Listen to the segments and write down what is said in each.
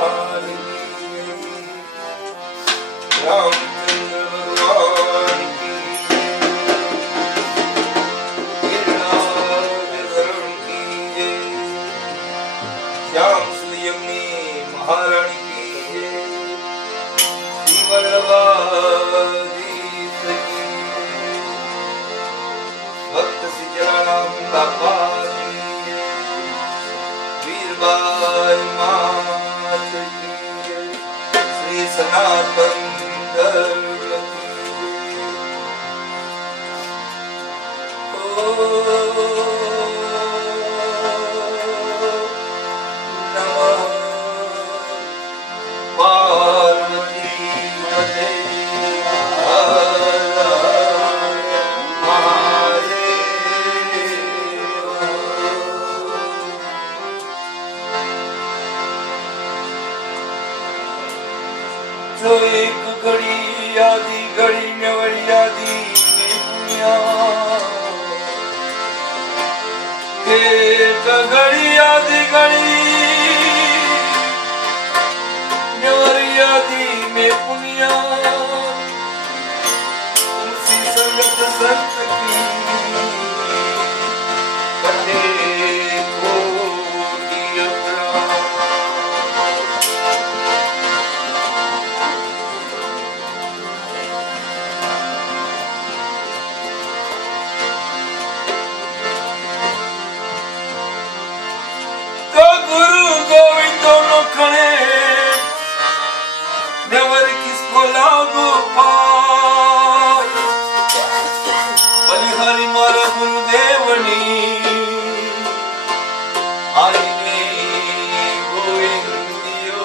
लाल रामचंद्र भगवान की गिरनार की जय। श्याम सुयमनी महारानी की जय। श्री वल्लभाधीश की भक्त सिजलाराम बाबा की जय। वीरबाई मात की जय। श्री सनातन धर्म की जय। नमः पार्वती पते हर जो एक घड़ी आधी घड़ी न्यवरी आधी दुनिया एक घड़ी आधी घड़ी न्यवरी आधी में पुनिया तुलसी संगत संत की कटे को दिया गुरु गोविंद दोनों खड़े नेवर किसको लागू पार बलिहारी मारा गुरुदेवनी आईने गोविंदियो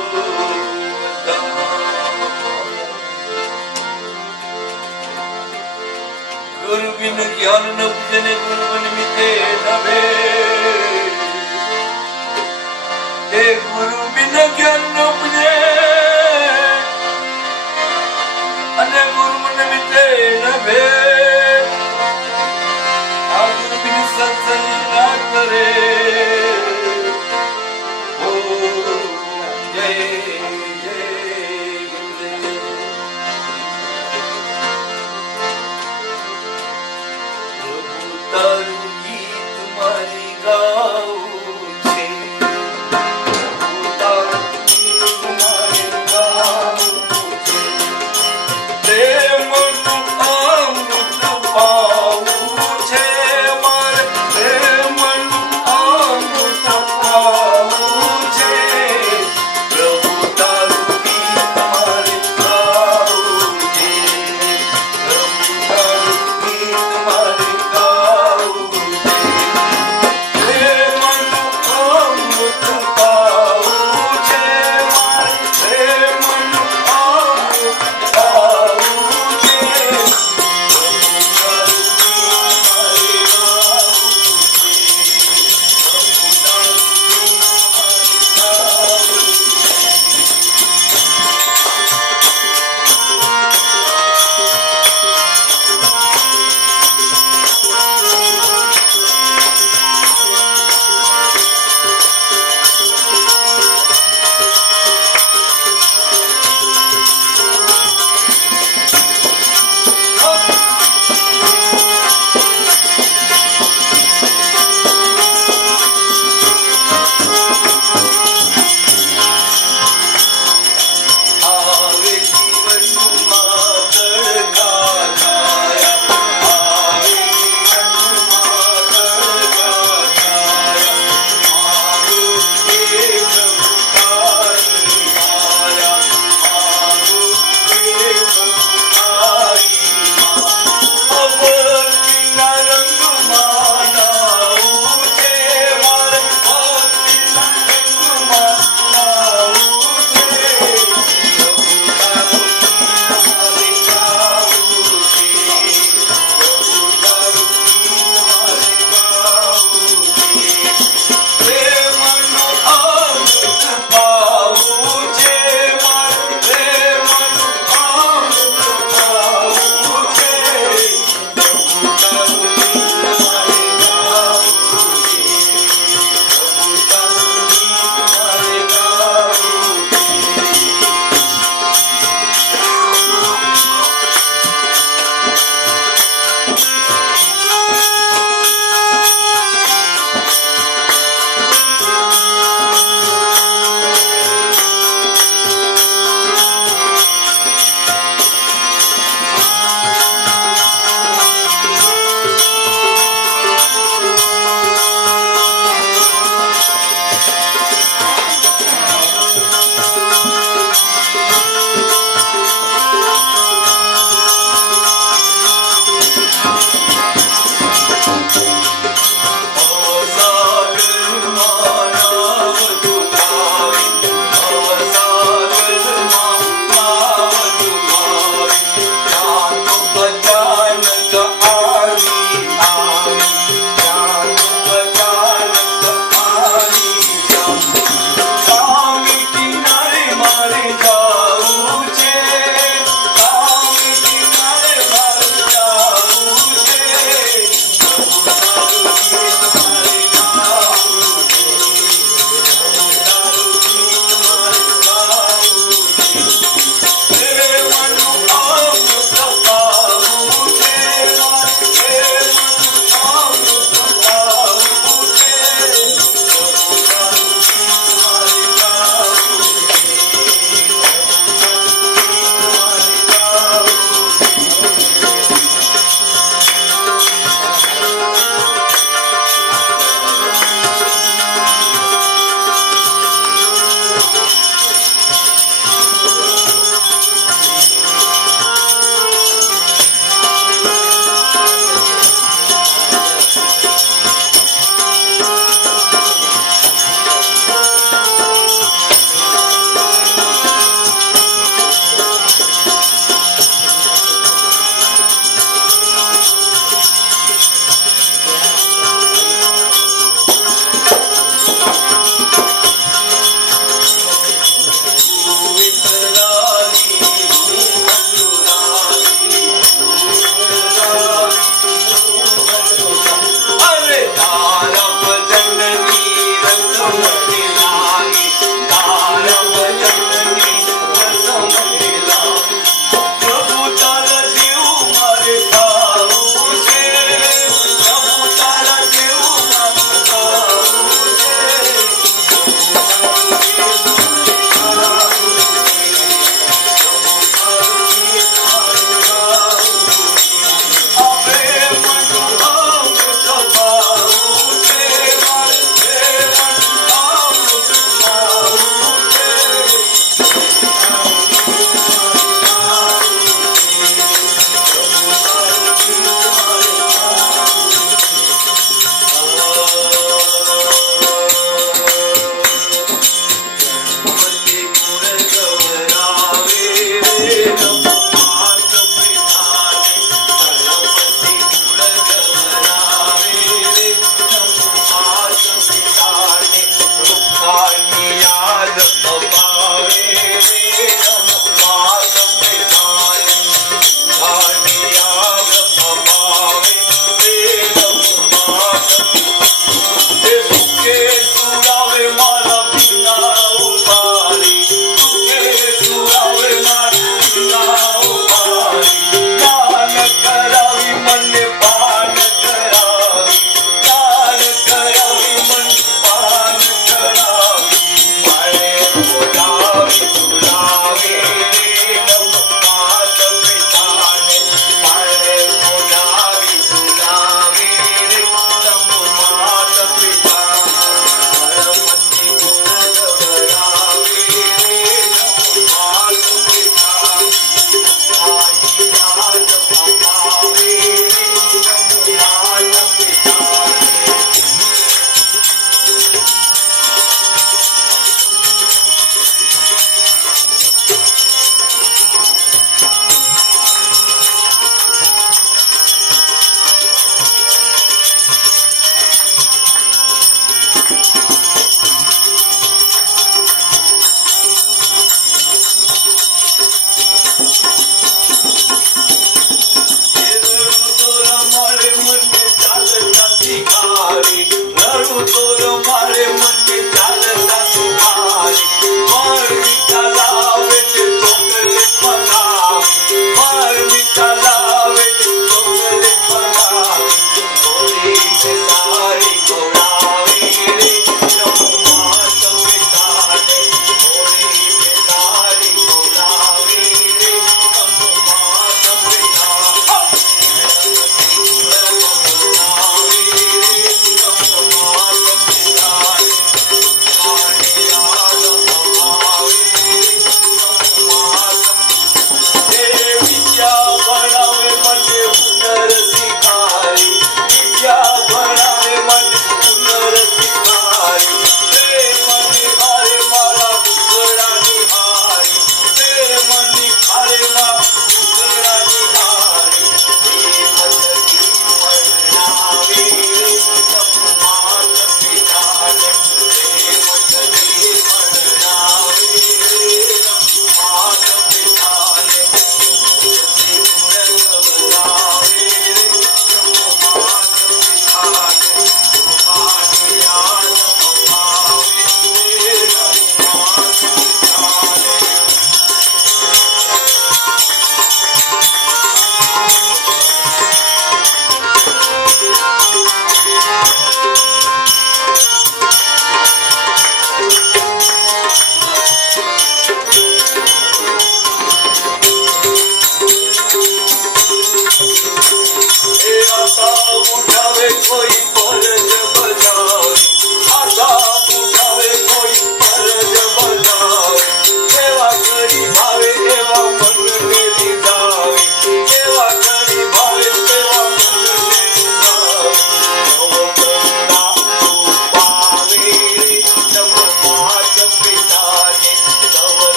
गुरु बिन ज्ञान न उपजने गुरु बिन मिटे न भेद। गुरु बिन ज्ञान न उपजे अने गुरु मन मिटे न भेद। आ गुरु बिन सत्संग ना करे ओ जय जय गुरुदेव। प्रभु तारू गीत तुम्हारी गाओ प्रभु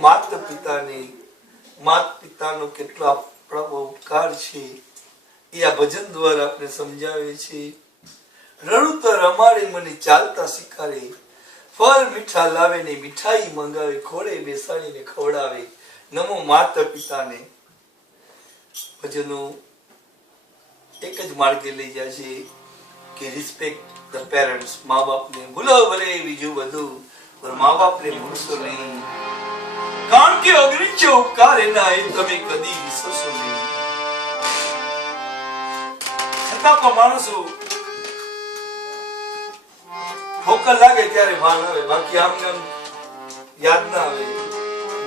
માતા પિતાને માતા પિતાનો કેટલો આપણો ઉપકાર છે એ આ ભજન દ્વારા આપણે સમજાવે છે। રડું તો રમાડે મને ચાલતા શીખારે, ફળ મીઠા લાવે ને મીઠાઈ મંગાવે, ખોળે બેસાડીને ખવડાવે। નમો માતા પિતાને। ભજનો એક જ માર્ગે લઈ જાય છે કે રિસ્પેક્ટ ધ પેરેન્ટ્સ. મા બાપને ભૂલો ભલે બીજું બધું, પણ મા બાપને ભૂલશો નહીં, કારણ કે અગ્નિ ઉપકાર એના એ તમે કદી વિસરશો નહીં. છતાં પણ માણસો ઠોકર લાગે ત્યારે ભાન આવે, બાકી આમ યાદ ના આવે.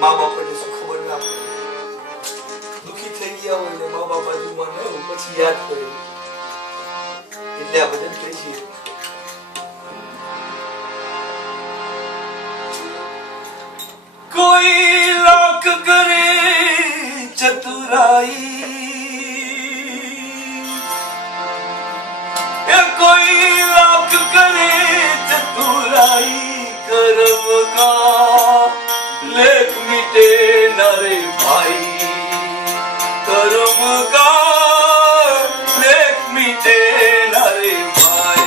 મા બાપને શું ખબર ના પડે, દુખી થઈ ગયા હોય ને મા બાપ બાજુમાં ન હોય પછી યાદ કરે. એટલે આ ભજન કહે છે, કોઈ લાખ કરે ચતુરાઈ, એ કોઈ લાખ કરે ચતુરાઈ, કર્મ કા લેખ મિटे न रे भाई, कर्म का लेख मिटे न रे भाई.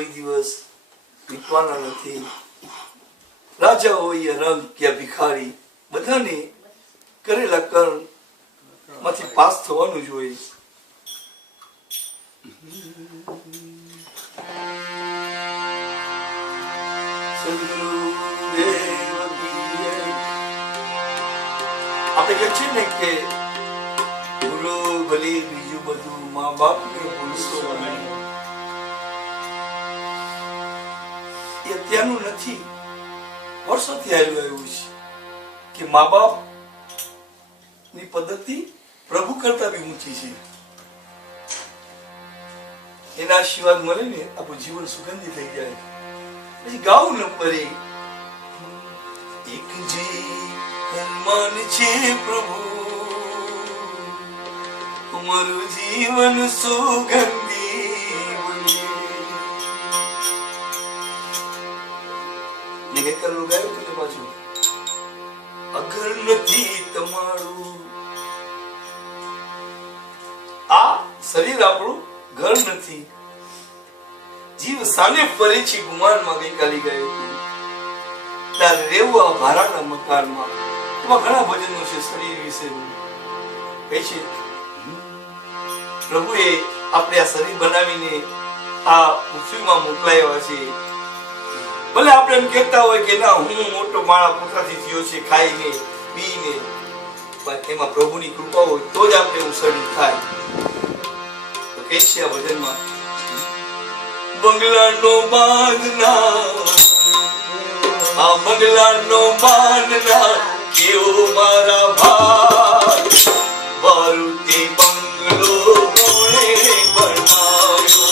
કોઈ દિવસ વીતવાના નથી. રાજા હોય રંગ કે ભિખારી, બધાને કરેલા કર્મ માંથી પાસ થવાનું જ હોય. આપણે કહે છે ને કે ભૂલો ભલે બીજું બધું, મા બાપ ને ભૂલશો નહીં. એ અત્યારનું નથી, વર્ષોથી આવ્યું છે કે મા બાપ ની પદ્ધતિ પ્રભુ કરતા બી ઊંચી છે. એના આશીર્વાદ મળે ને આપણું જીવન સુગંધી થઈ જાય. પછી ગાવું ન પડે, એક જે હનુમાન છે પ્રભુ, અમારું જીવન સુગંધી બને. ને કઈ કરવું ગાયું તો પાછું, અગર નથી તમારું આ શરીર, આપણું ઘર નથી. જીવ સામે ફરે છે ગુમાનમાં. ગઈકાલે ગયું હતું ત્યારે રહેવું આ ભાડાના મકાનમાં. એમાં ઘણા ભજનો છે શરીર વિશે. કહે છે પ્રભુએ આપણે આ શરીર બનાવીને આ પૃથ્વીમાં મોકલાવ્યા છે. ભલે આપણે એમ કહેતા હોય કે ના, હું મોટો માળા પોતાથી થયો છે, ખાઈને પીને, પણ એમાં પ્રભુની કૃપા હોય તો જ આપણે એવું શરીર થાય. તો કહે છે આ ભજનમાં, બંગલાનો બાંધના, આ બંગલાનો બાંધના કેવો મારા ભાઈ, મારુતિ બંગલો કોણે બનાવ્યો,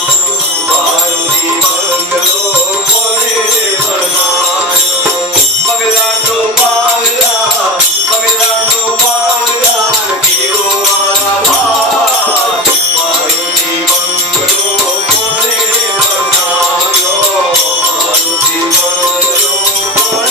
મારુતિ બંગલો કોણે બનાવ્યો. બંગલાનો બાંધના, બંગલાનો બાંધના કેવો મારા ભાઈ, મારુતિ બંગલો કોણે બનાવ્યો, મારુતિ બંગલો કોણે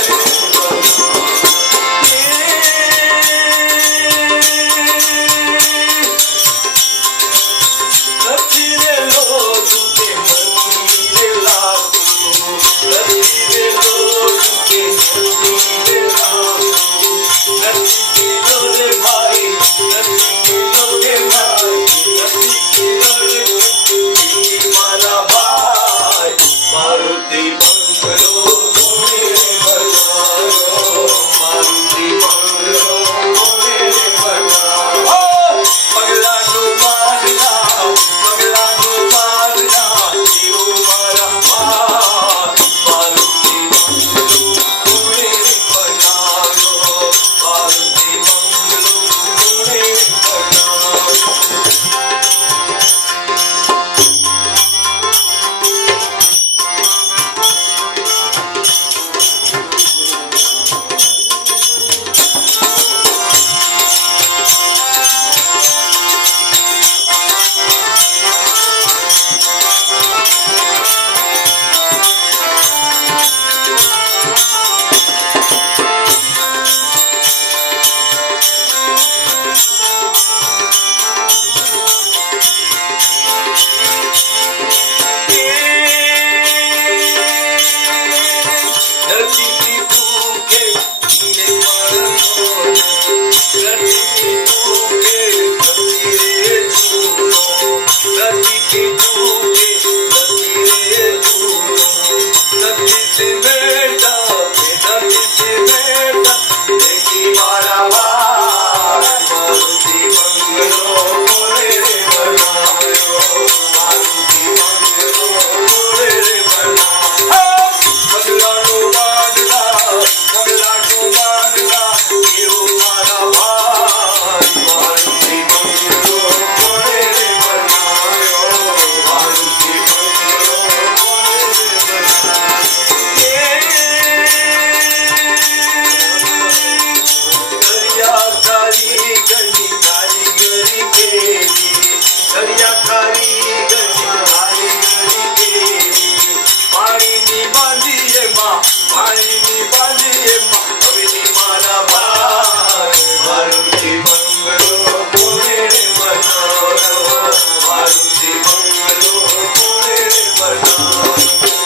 Maruti Mangalo Pune Bana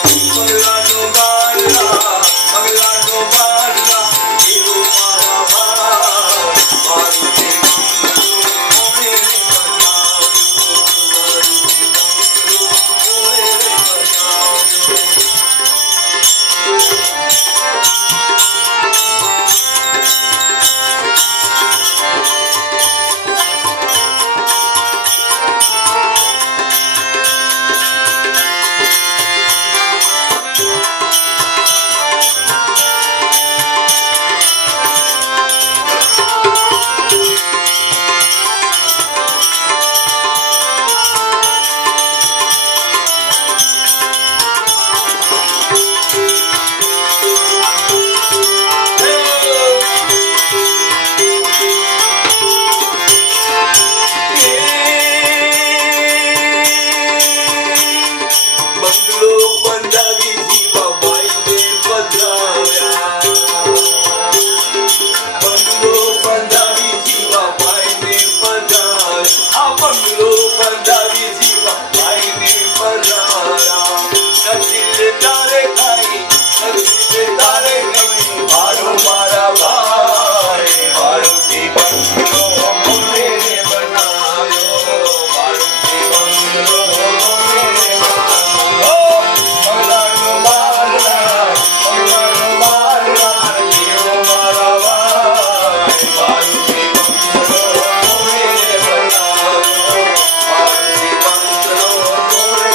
તારે કાઈ નસીબ તારે નહીં મારો મારા ભાઈ મારુતિ બંગલો મોરે બનાવ્યો મારુતિ બંગલો મોરે બનાવ્યો મંગળનો મારનાર દેવો મારા ભાઈ મારુતિ બંગલો મોરે બનાવ્યો મારુતિ બંગલો મોરે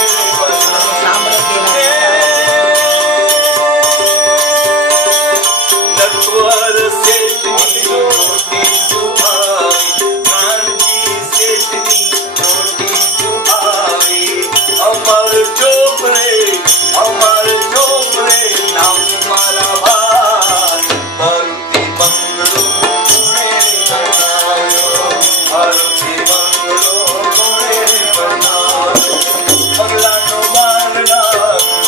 નટવર શેઠની રોટી સુહાવી કાનજી શેઠની રોટી સુહાવી અમર ચોપરે નામ મારા ભાઈ મારુતિ બંગલો મોરે બનાવ્યો મારુતિ બંગલો મોરે બનાવ્યો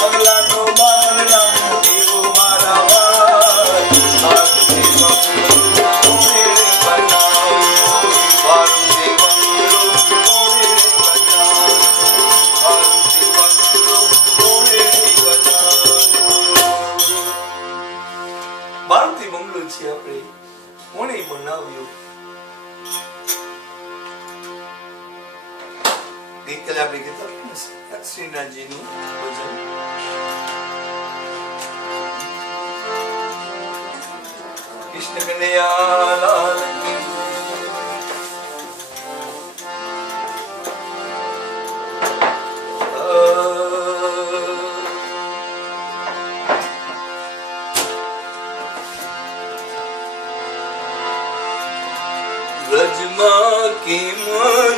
પગલાનો મારનાર દેવો મારા ભાઈ મારુતિ બંગલો મોરે બનાવ્યો મારુતિ બંગલો મોરે બનાવ્યો મારુતિ બંગલો મોરે બનાવ્યો મારુતિ બંગલો છે આપણે કોણે બનાવ્યો ગઈકાલે આપણે કીધું શ્રીનાથજીનું ભજન કૃષ્ણ કનૈયા લાલ કી રજમાં કેમ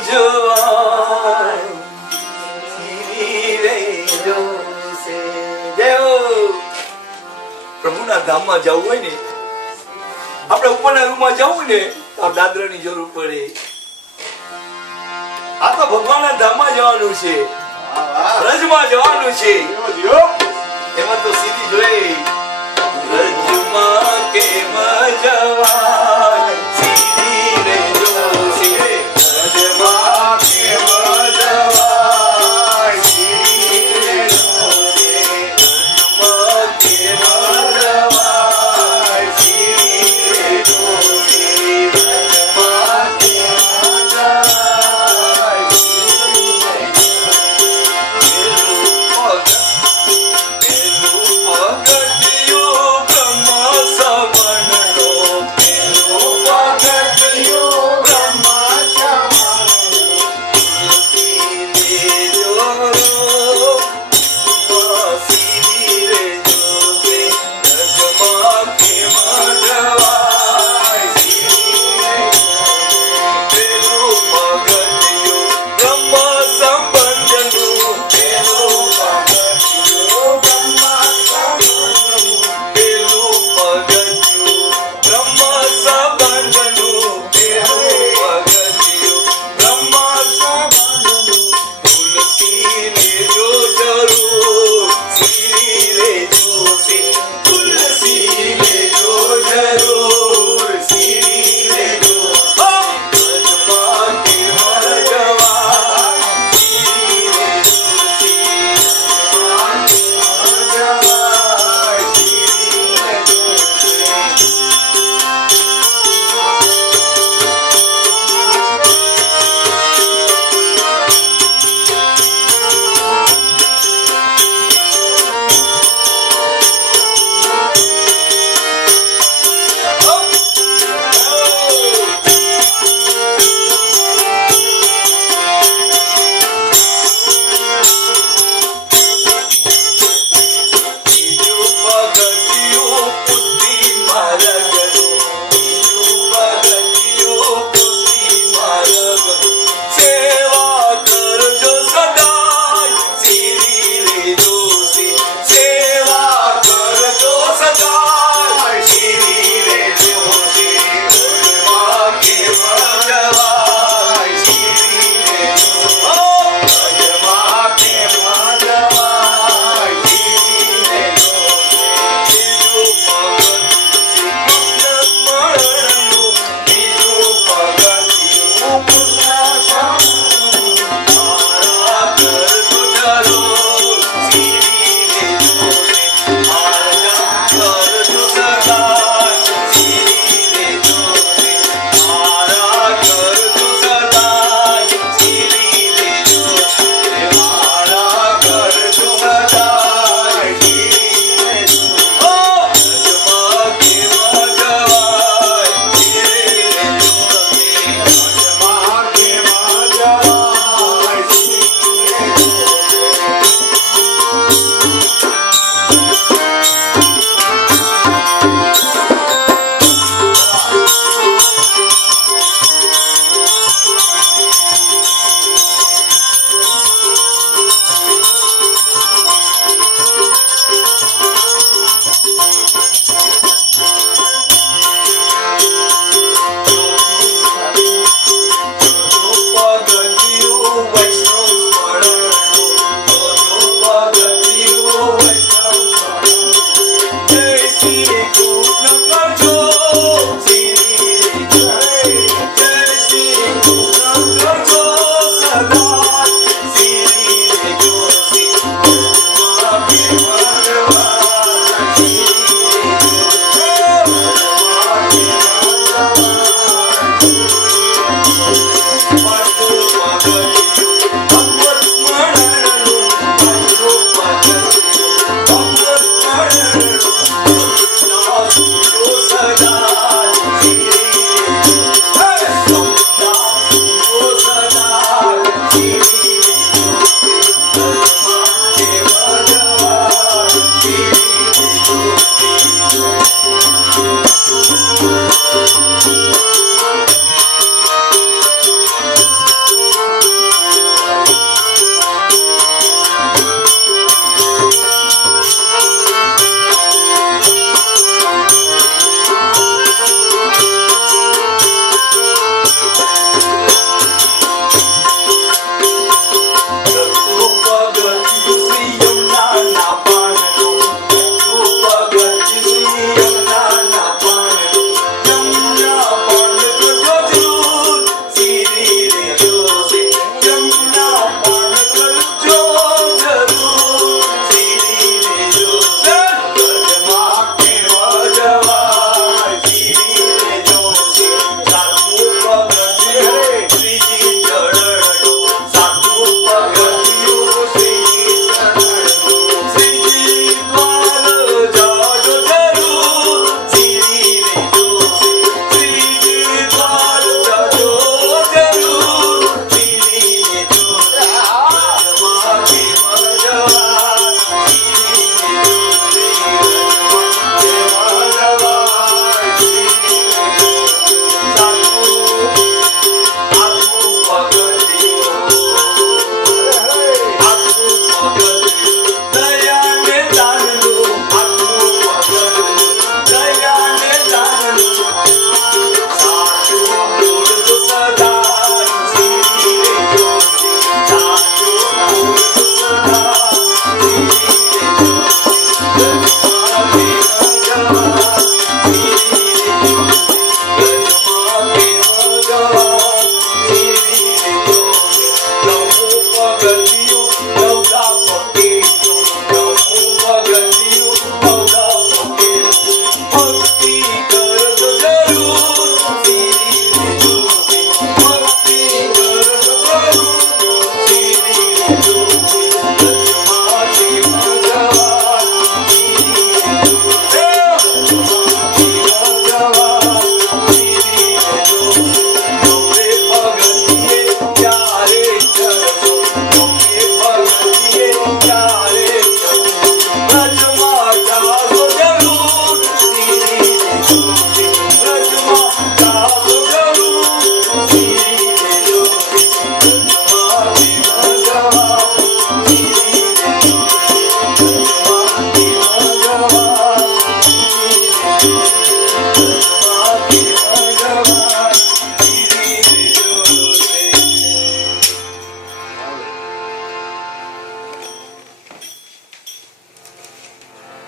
જવાય પ્રભુના ધામમાં જવું હોય ને આપણે ઉપરના રૂમમાં જવું ને તો દાદરાની જરૂર પડે આ તો ભગવાનના ધામમાં જવાનું છે રજમાં જવાનું છે એમાં તો સીધી જોઈ રજમાં કેમ જવાય સીધી રે જોશે રજમાં કેમ જવાય સીધી રે જોશે રજમાં કેમ જવાય સીધી રે જોશે રજમાં કેમ જવાય સીધી રે જોશે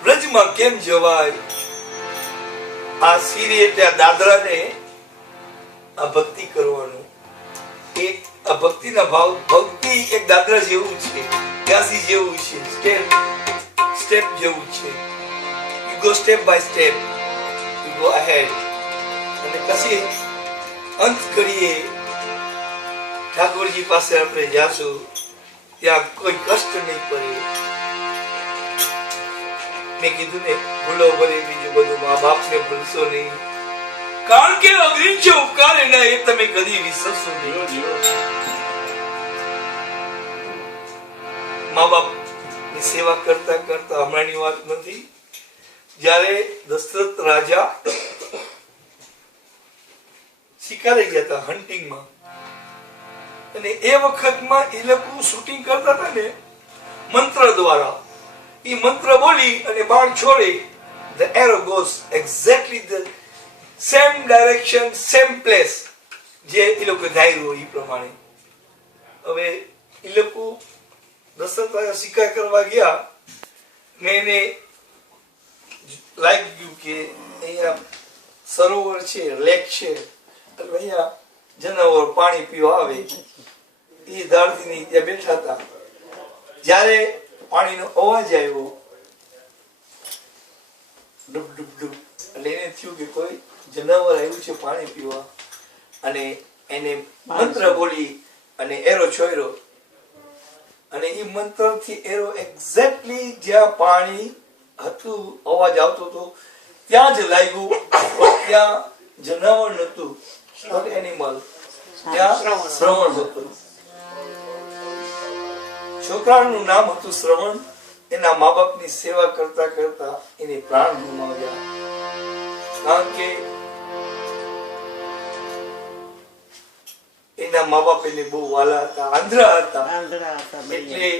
વ્રજમાં કેમ જવાય? આ સીરી એટલે આ દાદરાને આ ભક્તિ કરવાનું. એક આ ભક્તિના ભાવ, ભક્તિ એક દાદરા જેવું છે, ત્યાસી જેવું છે, સ્ટેપ જેવું છે. You go step by step, you go ahead. અને પછી અંત કરીએ ઠાકોરજી પાસે આપણે જાશું, ત્યાં કોઈ કષ્ટ નહીં પડે. મેં કીધું ને, ભૂલો ભલે બીજું બધું, મા બાપ ને ભૂલશો નહીં, કારણ કે અગ્નિ છે ઉપકાર એના, એ તમે કદી વિસરશો નહીં. મા બાપ ની સેવા કરતા કરતા, હમણાંની વાત નથી, જ્યારે દશરથ રાજા શિકારે ગયા હતા હન્ટિંગમાં, અને એ વખતમાં એ લોકો શૂટિંગ કરતા હતા ને મંત્ર દ્વારા. એ મંત્ર બોલી અને બાણ છોડે, the arrow goes exactly the same direction, same place, જે એ લોકો ધાર્યું હોય એ પ્રમાણે. હવે એ લોકો દશરથ રાજા શિકાર કરવા ગયા ને એને લાગ્યું કે અહીંયા સરોવર છે, લેક છે, એટલે અહીંયા જનાવર પાણી પીવા આવે. એ ધારથી ત્યાં બેઠા હતા. જ્યારે પાણીનો અવાજ આવ્યો, ડૂબ ડૂબ ડૂબ, એટલે એને થયું કે કોઈ જનાવર આવ્યું છે પાણી પીવા. અને એને મંત્ર બોલી અને એરો છોડ્યો, અને એ મંત્રથી એરો એક્ઝેક્ટલી જ્યાં પાણી હતું, અવાજ આવતો હતો ત્યાં જ લાગ્યું. ત્યાં જનાવર નતું, એનિમલ, ત્યાં શ્રવણ હતું. છોકરાનું નામ હતું શ્રવણ. એના મા બાપની સેવા કરતા કરતા એને પ્રાણ ગુમાવ્યા. કારણ કે એના મા બાપ એને બહુ વાલા હતા, આંધળા હતા. એટલે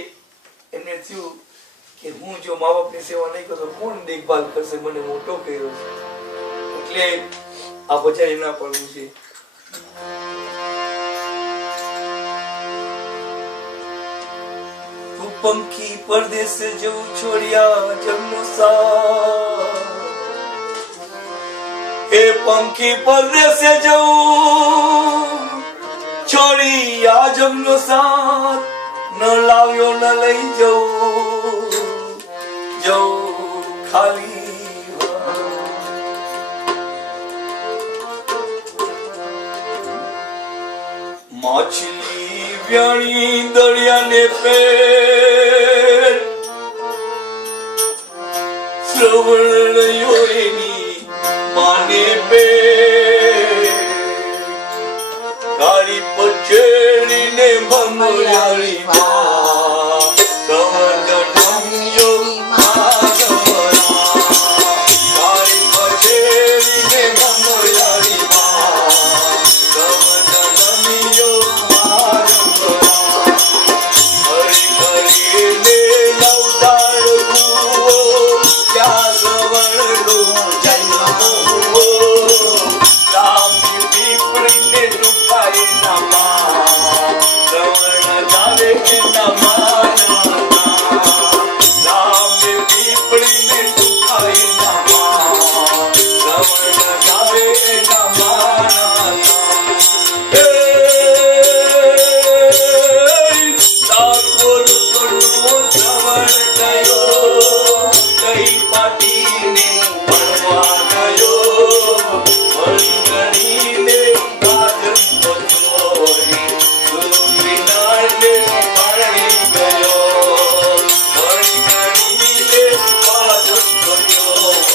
એમને થયું કે હું જો મા બાપની સેવા નહીં કરું તો કોણ દેખભાલ કરશે, મને મોટો કર્યો છે. એટલે આ ભજન એના પડવું છે. તું પંખી પરદેશ જવું છોડ્યા જમનો સાથ, એ પંખી પરદેશ જવું છોડી આ જમનો સાથ, ન લાવ્યો ન લઈ જવું ખાલી માછલી વ્યાણી દરિયાને પેર, શ્રવણ યોની માને પેર, ગાડી પછેડીને ભમરાળી માં ગવર્નમ્યો માગવરા, ગાડી પછેડીને ભમરાળી માં ગવર્નમ્યો માગવરા, હરી કરીને નવતાર કુવો ત્યાં સવર્ણો જન્મ હુઓ, રામજી પીપળીને રૂપાઈ નમા, સવર્ણ જાવે કે નમા રામજી પીપળીને રૂપાઈ નમા, સવર્ણ જાવે નમા સાતવર સોનો શ્રવણ ગયો, કઈ પાટીને ભણવા ગયો, ભણગણીને ગાજન પચોરી, ગુરુ વિનાને પાણી ગયો, ભણગણીને ગાજન પચોરી.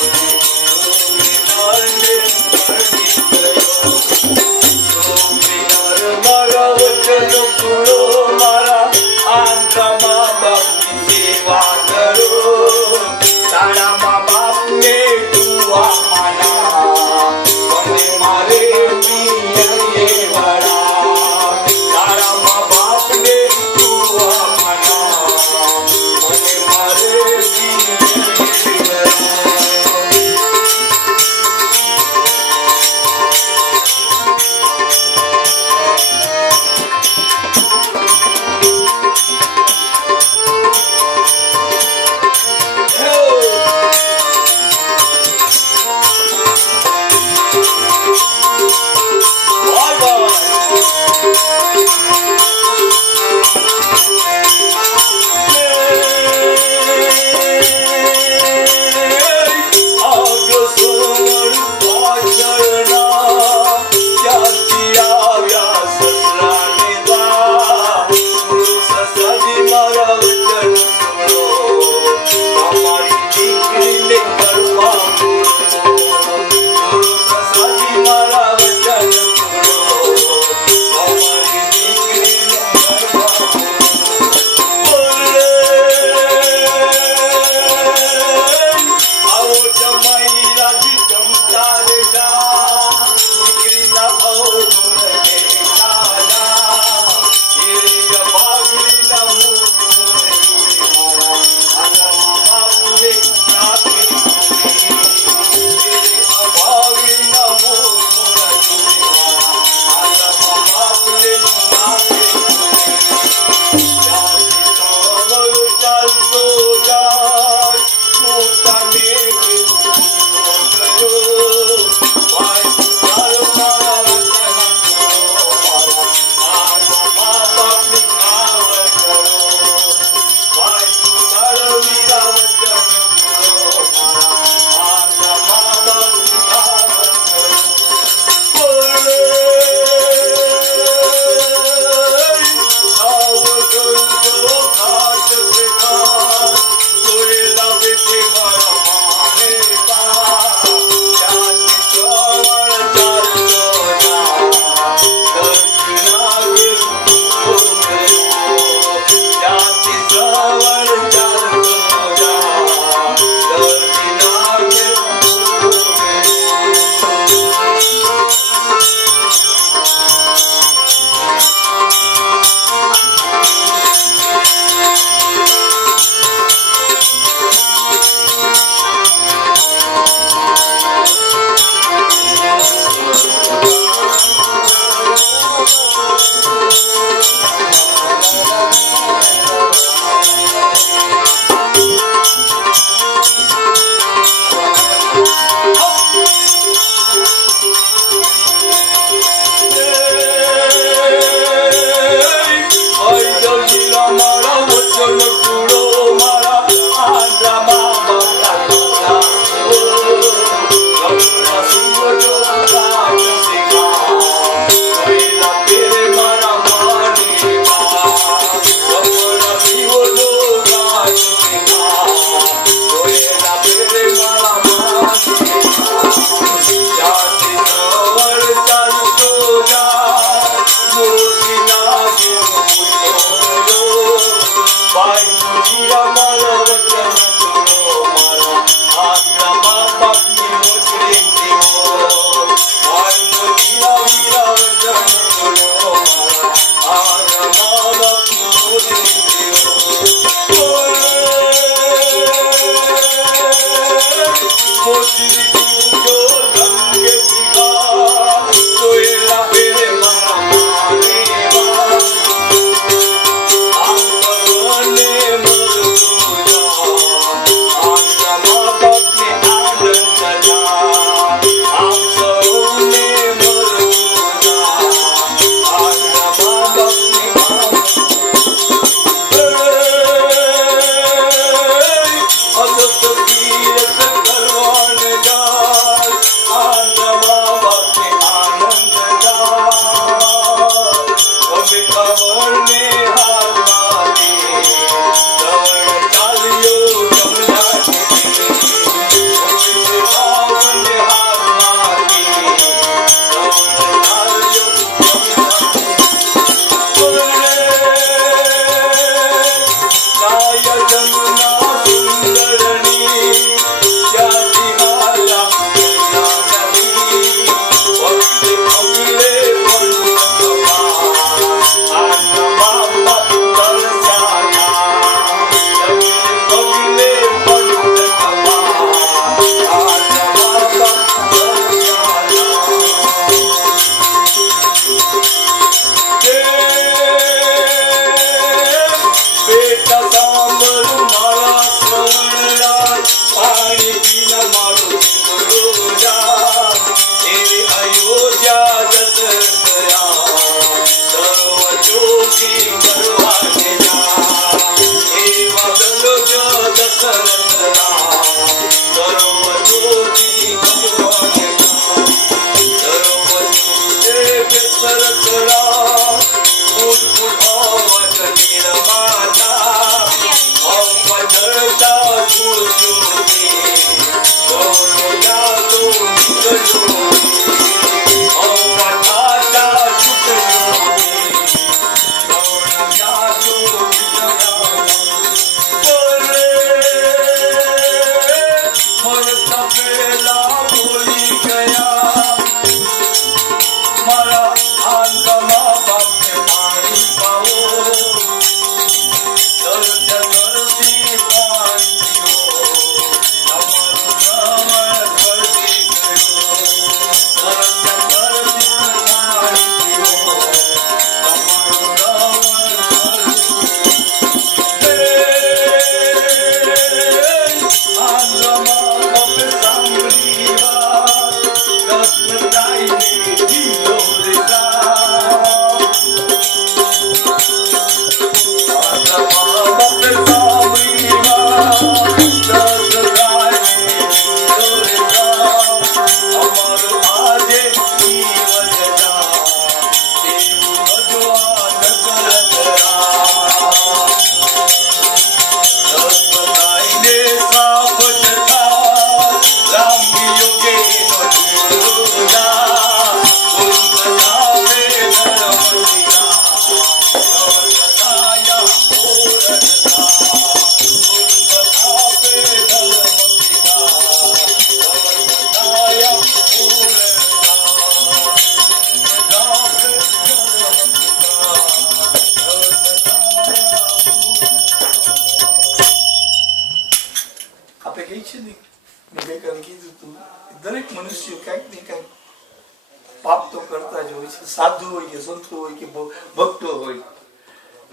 साधु हो कि संतो हो कि भक्तो हो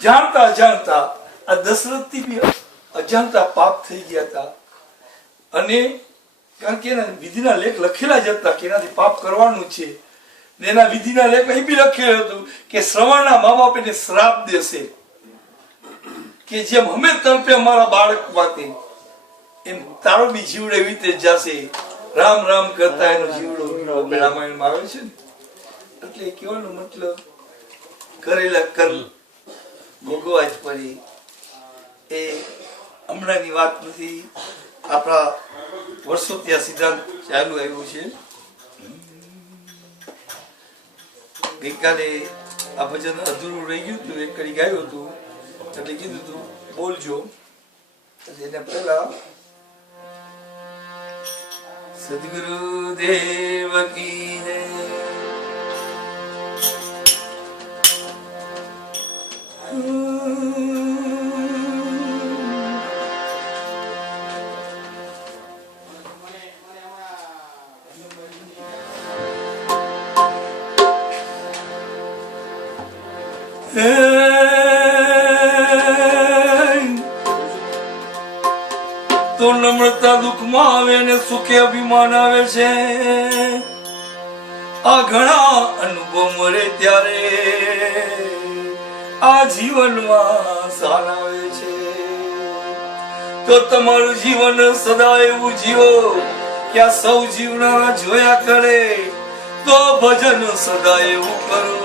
जानता जानता आ दशरथ थी भी अजाणता पाप થઈ ગયા હતા અને કારણ કે એના વિધિના લેખ લખેલા જ હતા કે એનાથી પાપ કરવાનું છે ને એના વિધિના લેખ એ બી લખેલું હતું કે શ્રવણના મા બાપ એને શ્રાપ દેશે કે જેમ અમે તરફે અમારા બાળક વાતે એમ તારો બી જીવડો એવી રીતે જશે રામ રામ કરતા એનો જીવડો રામાયણમાં આવે છે ને એટલે કહેવાનો મતલબ કરેલા કર્મ ભોગવવા જ પડે એ હમણાંની વાત નથી આપણા વર્ષો ત્યાં સિદ્ધાંત ચાલુ આવ્યો છે ગઈકાલે આ ભજન અધૂરું રહી ગયું હતું એક કડી ગાયું હતું એટલે કીધું હતું બોલજો એના પહેલા સદગુરુ દેવ કી જય હે તો નમ્રતા દુઃખમાં આવે ને સુખે અભિમાન આવે છે. આ ઘણા અનુભવ મળે ત્યારે આ જીવનમાં સાર આવે છે. તો તમારું જીવન સદા એવું જીવો કે આ સૌ જીવના જોયા કરે. તો ભજન સદા એવું કરો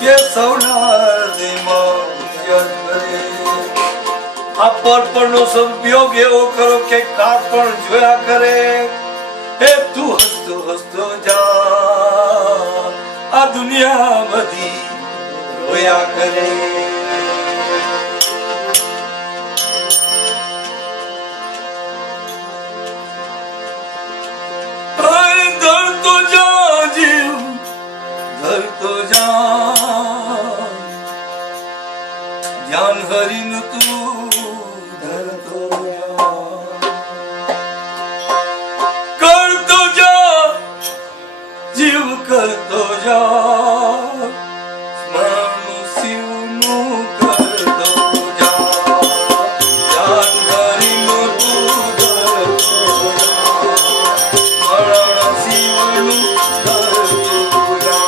કે સૌના હૃદયમાં પૂજન કરે. આ પરપણનો સદુપયોગ એવો કરો કે કાક પણ જોયા કરે. એ તું હસતો હસતો જા, આ દુનિયા બધી રોયા કરે. ધરતો જા જીવ, ધરતો જા, જ્ઞાન હરિનું તું ધરતો જા. કરતો જા જીવ, કરતો જા, સ્મરણ શિવનું કરતો જા. જ્ઞાન હરિનું તું ધરતો જા, સ્મરણ શિવનું કરતો જા.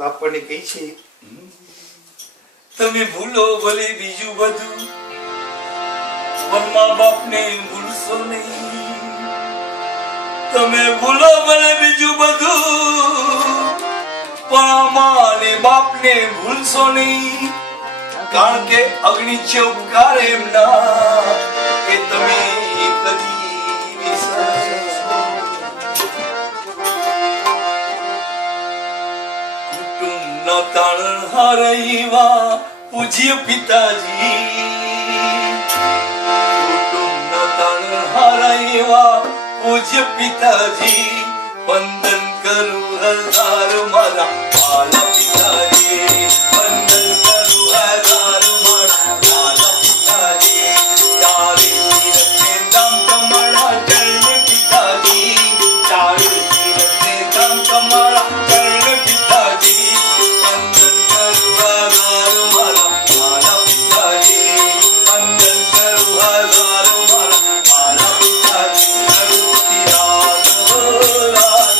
આપણને કહી છે તમે ભૂલો ભલે બીજું બધું, પણ મા બાપને ભૂલશો નહીં. તમે ભૂલો ભલે બીજું બધું, પણ મા અને બાપને ભૂલશો નહીં. કારણ કે અગ્નિ છે ઉપકાર એમના કે તમે કદી વિસરશો. કુટુંબના તાણ હારવા પૂજ્ય પિતાજી, કુટુંબના તાણ હારવા પૂજ્ય પિતાજી, વંદન કરું હજાર મારા વાલા પિતાજી, વંદન કરું હજાર મારા વાલા પિતાજી. ચારે તીરથે ધામ તમારા ચરણ પિતાજી, ચારે તીરથે ધામ તમારા ચરણ પિતાજી, વંદન કરું હજાર મારા વાલા પિતાજી, વંદન કરું હજાર મારા વાલા પિતાજી. રઘુપતિ રાઘવ રાઘવ રામ,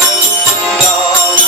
રઘુપતિ રાઘવ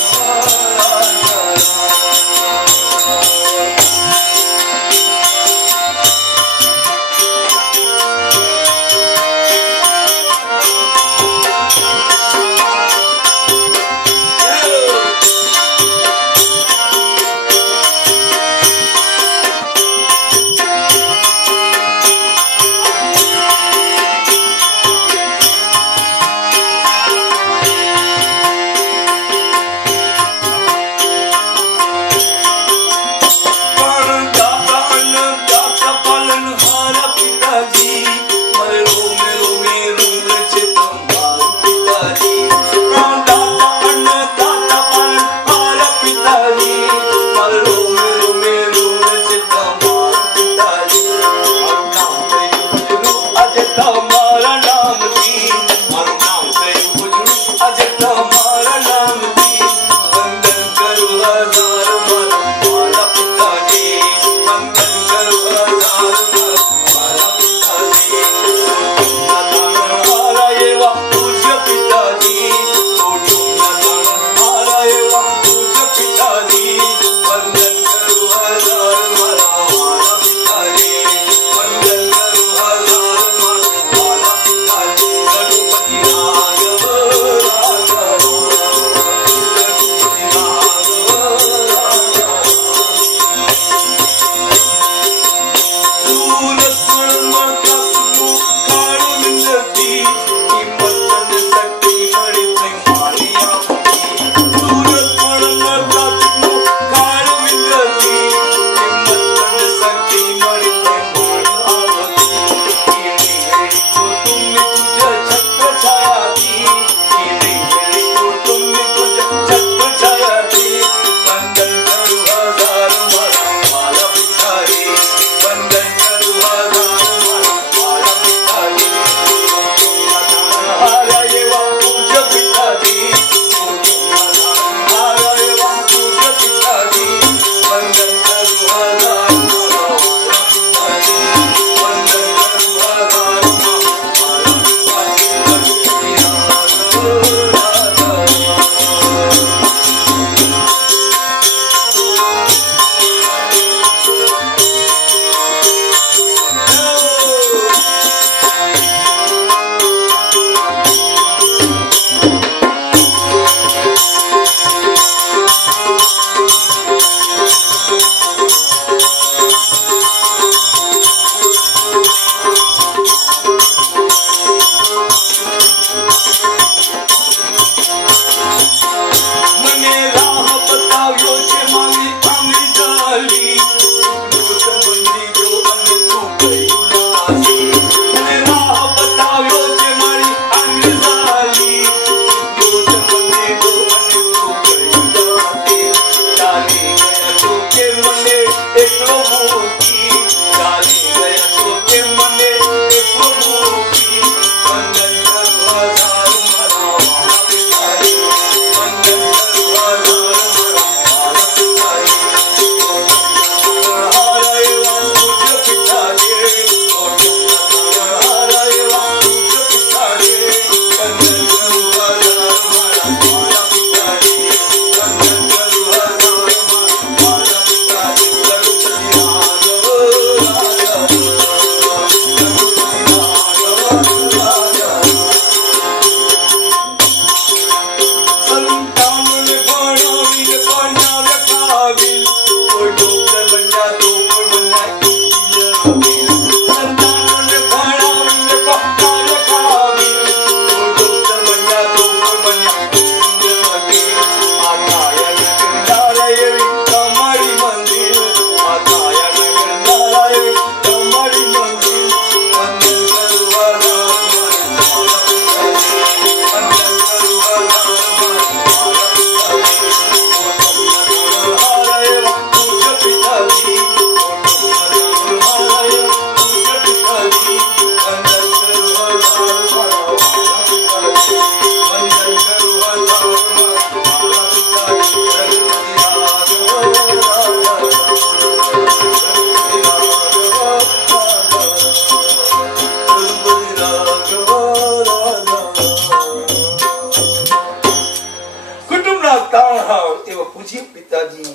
તાણહાર એવા પૂજ્ય પિતાજી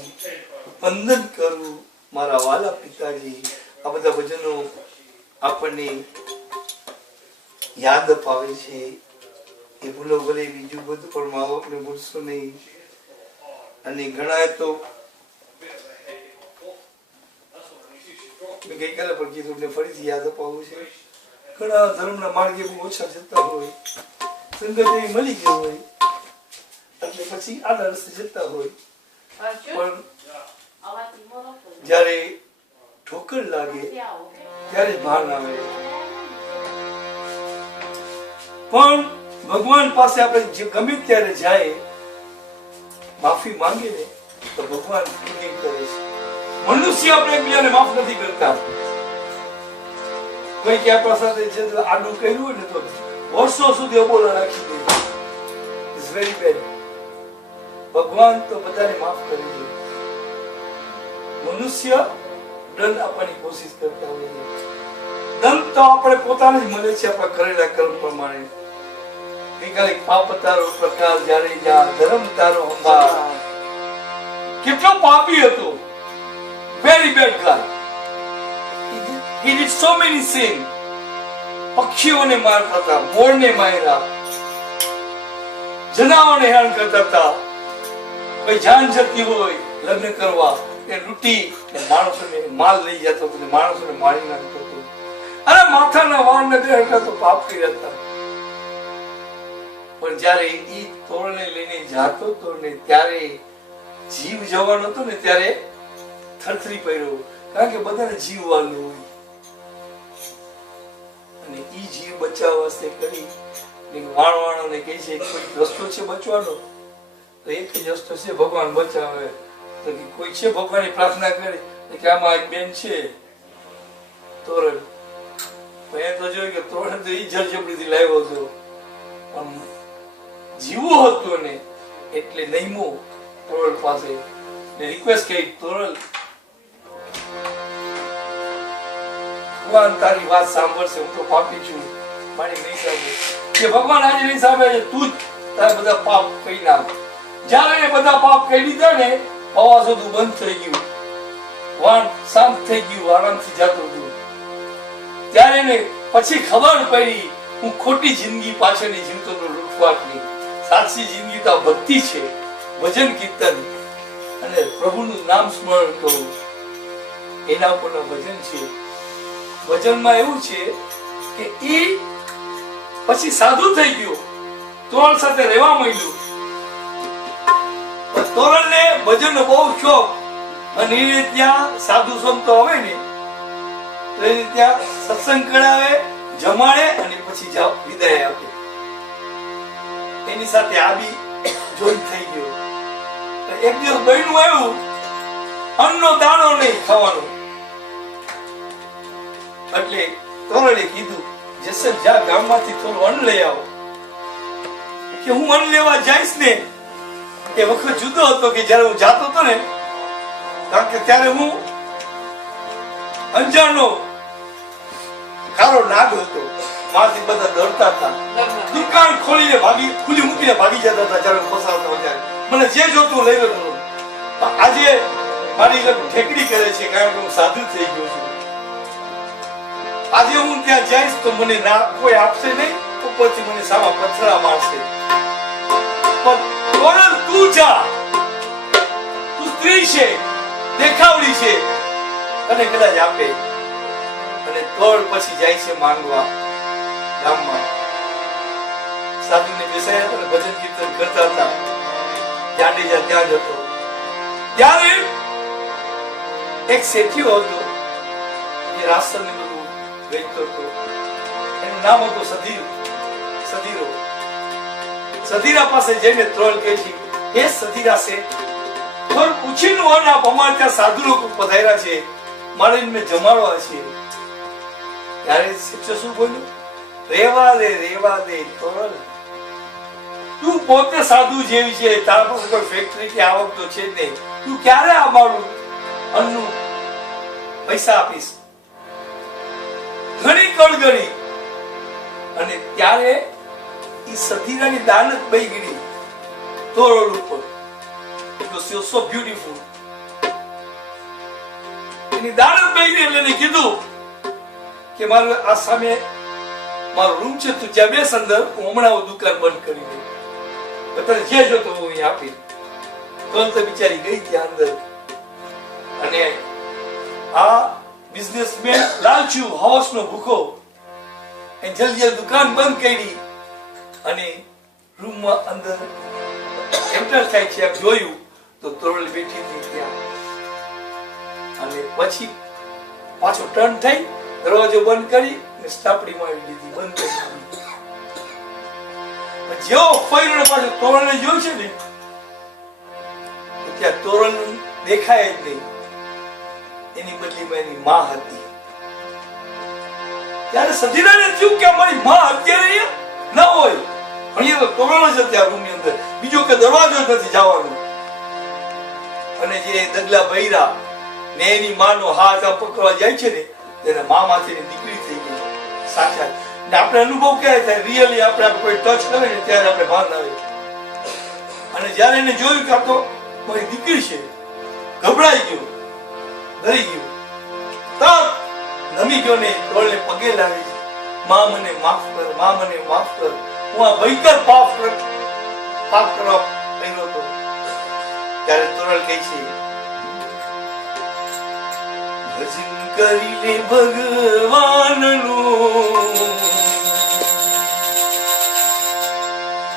વંદન કરું મારા વાલા પિતાજી. આ બધા ભજનો આપણને યાદ અપાવે છે. એ ભૂલો ભલે બીજું બધું પણ મા બાપને ભૂલશો નહીં. અને ઘણા તો મેં ગઈકાલે પણ કીધું ને ફરીથી યાદ અપાવું છે. ઘણા ધર્મના માર્ગે બહુ ઓછા જતા હોય, સંગત એવી મળી ગઈ હોય એટલે પછી આના રસ્તે જતા હોય, પણ જ્યારે ઠોકર લાગે ત્યારે ભાન આવે. પણ ભગવાન પાસે આપણે ગમે ત્યારે જાય માફી માંગે ને તો ભગવાન કરે છે. મનુષ્ય આપણે એકબીજાને માફ નથી કરતા. કોઈ કે આપણા સાથે જે આડું કર્યું હોય ને તો વર્ષો સુધી અબોલા રાખી દે. It's very bad. ભગવાન તો બધાને માફ કરી દે. મનુષ્ય દંડ આપવાની કોશિશ કરતા હોય છે. દંડ તો આપણે પોતાને જ મળે છે આપણા કરેલા કર્મ પ્રમાણે. ગઈકાલે પાપ તારો પ્રકાશ જ્યારે જા ધર્મ તારો અંબાર. કેટલો પાપી હતો. Very bad guys. He did so many sin. પક્ષીઓને મારતા હતા, મોરને માર્યા, જનાવરને હેરાન કરતા હતા. કોઈ જાન જતી હોય લગ્ન કરવા એ લૂંટી માણસોને માલ લઈ જતો હતો, માણસોને મારી નાખતો હતો. અરે માથાના વાળ ને બેઠા તો પાપ કર્યા હતા. પણ જયારે ઈ તોરણને લઈને જાતો હતો ને ત્યારે જીવ જવાનો હતો ને ત્યારે થરથરી પડ્યો. કારણ કે બધાને જીવ વાળું હોય અને ઈ જીવ બચાવવા વાસ્તે કરી વાણવાણોને કહે છે કોઈ રસ્તો છે બચવાનો તો એક જ રસ્તો છે ભગવાન બચાવે. તો કોઈ છે ભગવાનની પ્રાર્થના કરે કે આમાં એક બેન છે તોરણ, તો એ તો જોયું કે તોરણ તો ઈ જળજબરીથી લાવ્યો હતો પણ જીવો હતો ને એટલે નહીમો તોરણ પાસે ને રિક્વેસ્ટ કરી તોરણ ભગવાન તારી વાત સાંભળશે, હું તો પાપી છું, મારી નહીં સાંભળે. કે ભગવાન આજે નહીં સાંભળે, તું જ તારા બધા પાપ કહી નાખ. જ્યારે એ બધા પાપ કહી દીધા ને અવાજોતું બંધ થઈ ગયું, વાણ શાંત થઈ ગયું, આરામથી જાતું હતું. ત્યારે એને પછી ખબર પડી હું ખોટી જિંદગી પાછળની જીવતો તો લૂંટવાટની. સાચી જિંદગી તો ભક્તિ છે, ભજન કીર્તન અને પ્રભુનું નામ સ્મરણ કરવું, એના ઉપરનું ભજન છે. વચનમાં એવું છે કે ઈ પછી સાધુ થઈ ગયો, તોરણ સાથે રહેવા માંડ્યું. તોરણને ભજનનો બહુ શોખ અને એ ત્યાં સાધુ સંતો આવે ને તો એને ત્યાં સત્સંગ કરાવે, જમાડે અને પછી વિદાય આપે. એની સાથે આ બી જોઈન થઈ ગયો. એક દિવસ બહેનું આવ્યું, અન્નનો દાણો નહીં ખાવાનો. એટલે તોરણે કીધું જસન જા ગામમાંથી થોડું અન્ન લઈ આવો. કે હું અન્ન લેવા જઈશ ને એ વખત જુદો હતો કે જયારે હું જાતો હતો ને, કારણ કે ત્યારે હું અંજારનો કાળો નાગ હતો. મારાથી બધા ડરતા હતા. દુકાન ખોલી મૂકીને ભાગી જતા હતા જયારે હું પસાર થતો ત્યારે. મને જે જોતું લઈ લેતો. આજે મારી ઠેકડી કરે છે કારણ કે હું સાધુ થઈ ગયો છું. આજે હું ત્યાં જઈશ તો મને ના કોઈ આપશે નહીં, ઉપરથી મને સામા પથરા મારશે. પણ તોરણ તું જા, તું સ્ત્રી છે, દેખાવડી છે, અને કદાચ આપે. અને તોરણ પછી જાય છે માંગવા ગામમાં. સાધુને બેસાયા હતા, ભજન કીર્તન કરતા હતા. જાડેજા ત્યાં જતો. ત્યારે એક શેઠિયો હતો, એ રાસન વેચતો હતો. એનું નામ હતું સધીરો. સધીરા પાસે જઈને ત્રોલ કહે છે હે સધીરા શેઠ, થોડું પૂછીનું અન્ન આપ, અમારે ત્યાં સાધુ લોકો પધાર્યા છે, મારે એમને જમાડવા છે. ત્યારે શેઠે શું બોલ્યું? રેવા દે તોરલ, તું પોતે સાધુ જેવી છે, તારા પાસે કોઈ ફેક્ટરી કે આવક તો છે જ નહીં, તું ક્યારે આ મારું અન્નનું પૈસા આપીશ? ઘણી કળગણી. અને ત્યારે ઈ સતીરાની દાનત બઈ ગઈ તોરણ ઉપર. she was so beautiful. એની દાનત બહેરી એટલે એને કીધું કે મારું આ સામે મારો રૂમ છે, તું જ્યાં બેસ અંદર, હું હમણાં દુકાન બંધ કરી દઉં, તને જે જોતો હું અહીં આપી. તો બિચારી ગઈ ત્યાં અંદર, અને આ બિઝનેસમેન લાલચુ હાઉસનો ભૂખો એ જલ્દી દુકાન બંધ કરી અને રૂમમાં અંદર એન્ટર થાય છે. જોયું તો તોરલ બેઠી હતી ત્યાં, અને પછી પાછો ટર્ન થઈ દરવાજો બંધ કરી અને સ્ટાપડી મારી દીધી, બંધ કરી દીધી. જેવો ફર્યો પાછો તોરણને જોયું છે ને, ત્યાં તોરણ દેખાય જ નહીં, એની બદલીમાં એની માં હતી. ત્યારે સધીરાને થયું કે અમારી માં અત્યારે ના હોય, પણ એ તો તોરણ જ હતી આ રૂમની અંદર, બીજો કે દરવાજો નથી જવાનો. અને જે દગલા બૈરા ને એની માનો હાથ પકડવા જાય છે ને, તેના મામાંથી દીકરી થઈ ગઈ સાચા. ને આપણે અનુભવ ક્યારે થાય, રિયલી આપણે કોઈ ટચ કરે ને ત્યારે આપણે ભાન આવે. અને જયારે એને જોયું કે આ તો મારી દીકરી છે, ગભરાઈ ગયો, ડરી ગયો, તરત નમી ગયો ને તોળને પગે લાગી છે, માં મને માફ કર, માં મને માફ કર, હું આ ભયંકર પાપ કરવા પહેર્યો હતો. ત્યારે તોરલ કહે છે, ભજન કરી લે ભગવાનનું,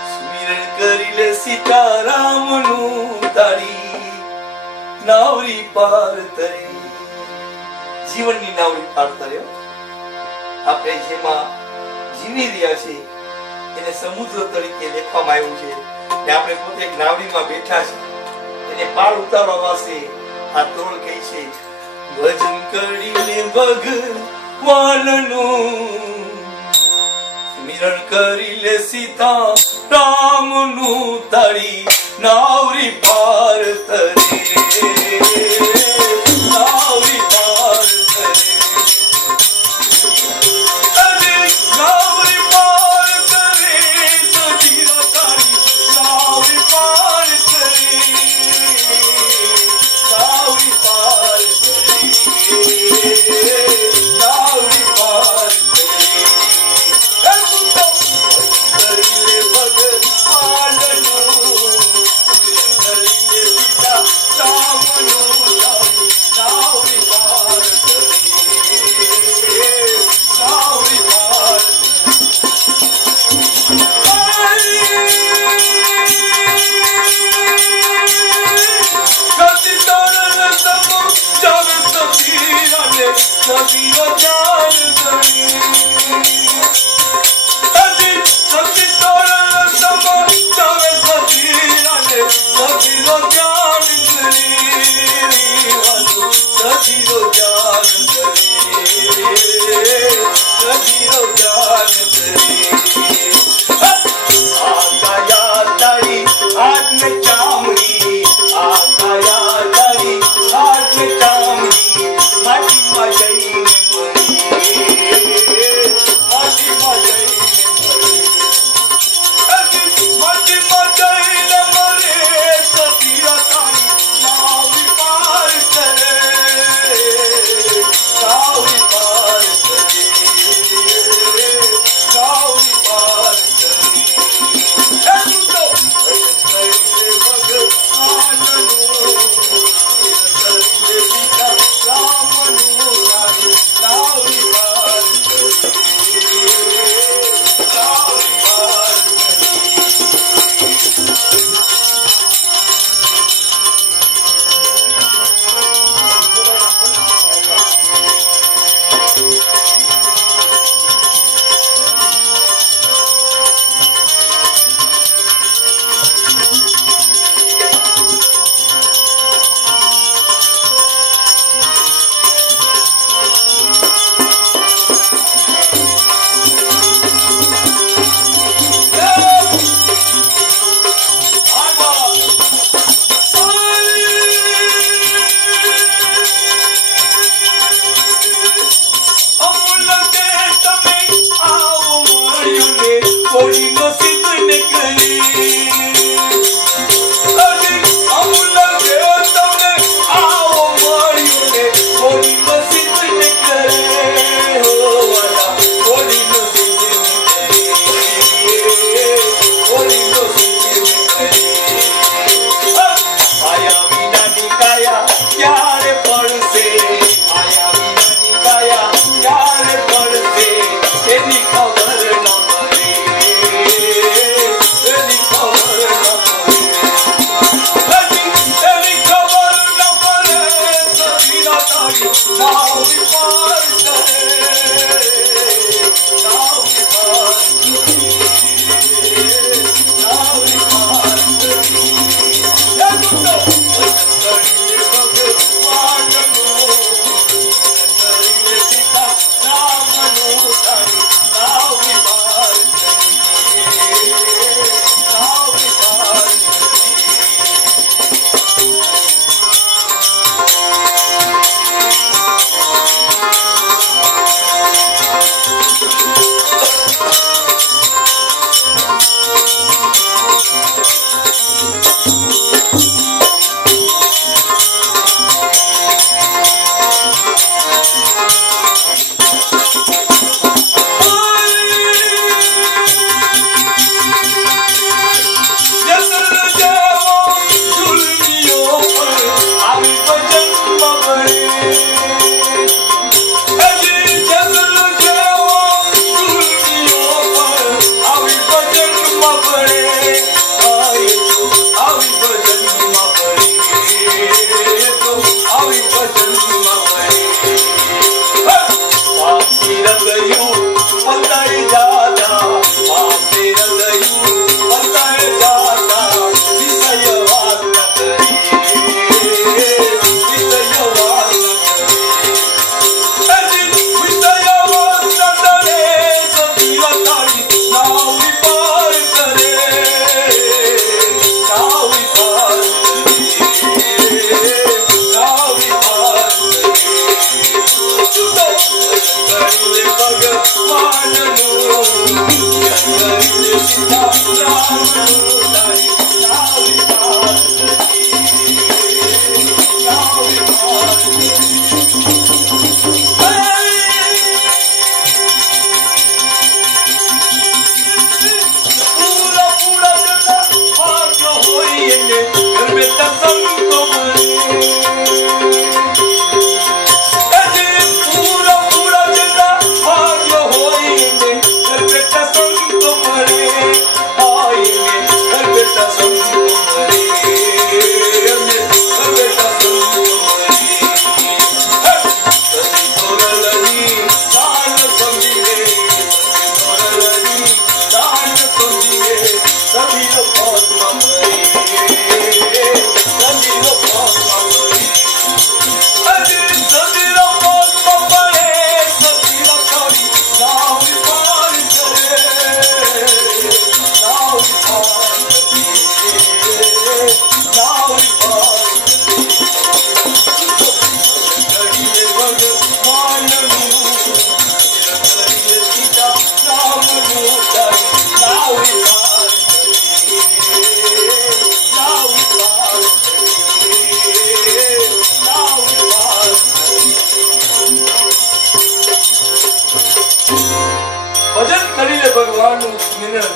સ્મરણ કરી લે સીતારામનું, તારી નાવરી પાર તરી. જીવનની નાવડી પાર તર્યો. આપણે જેમાં જીવી રહ્યા છે એને સમુદ્ર તરીકે લેખવામાં આવ્યું છે, ને આપણે પોતે એક નાવડીમાં બેઠા છે, એને પાર ઉતારવા વાસ્તે આ તોળ કહે છે, ભજન કરી લે ભગવાનનું, સ્મરણ કરી લે સીતા રામનું, તારી નાવરી પાર તરે, નાવરી પાર તરે, નાવરી પાર તરે, સજીરા તારી નાવરી પાર તરે, નાવરી પાર તરે, નાવરી પાર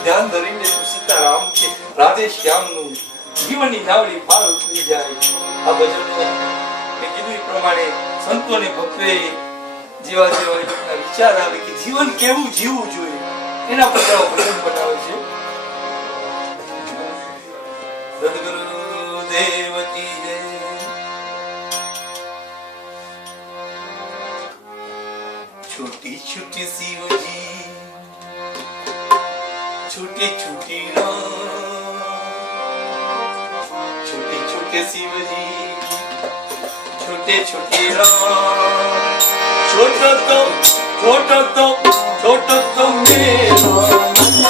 ધ્યાન ધરીને સીતારામ કે રાધે શ્યામ નું જીવનની નાવડી પાર ઉતરી જાય. આ ભજનો મેં કીધું એ પ્રમાણે સંતોને ભક્તોએ જેવા જેવા વિચાર આવે કે જીવન કેવું જીવવું જોઈએ એના પર ભજન બનાવે છે. સદગુરુ દેવ કી જય. छोटी छोटी शिवजी छोटे छोटे राम छोटे छोटे शिवजी छोटे छोटे राम छोटा तो मेरा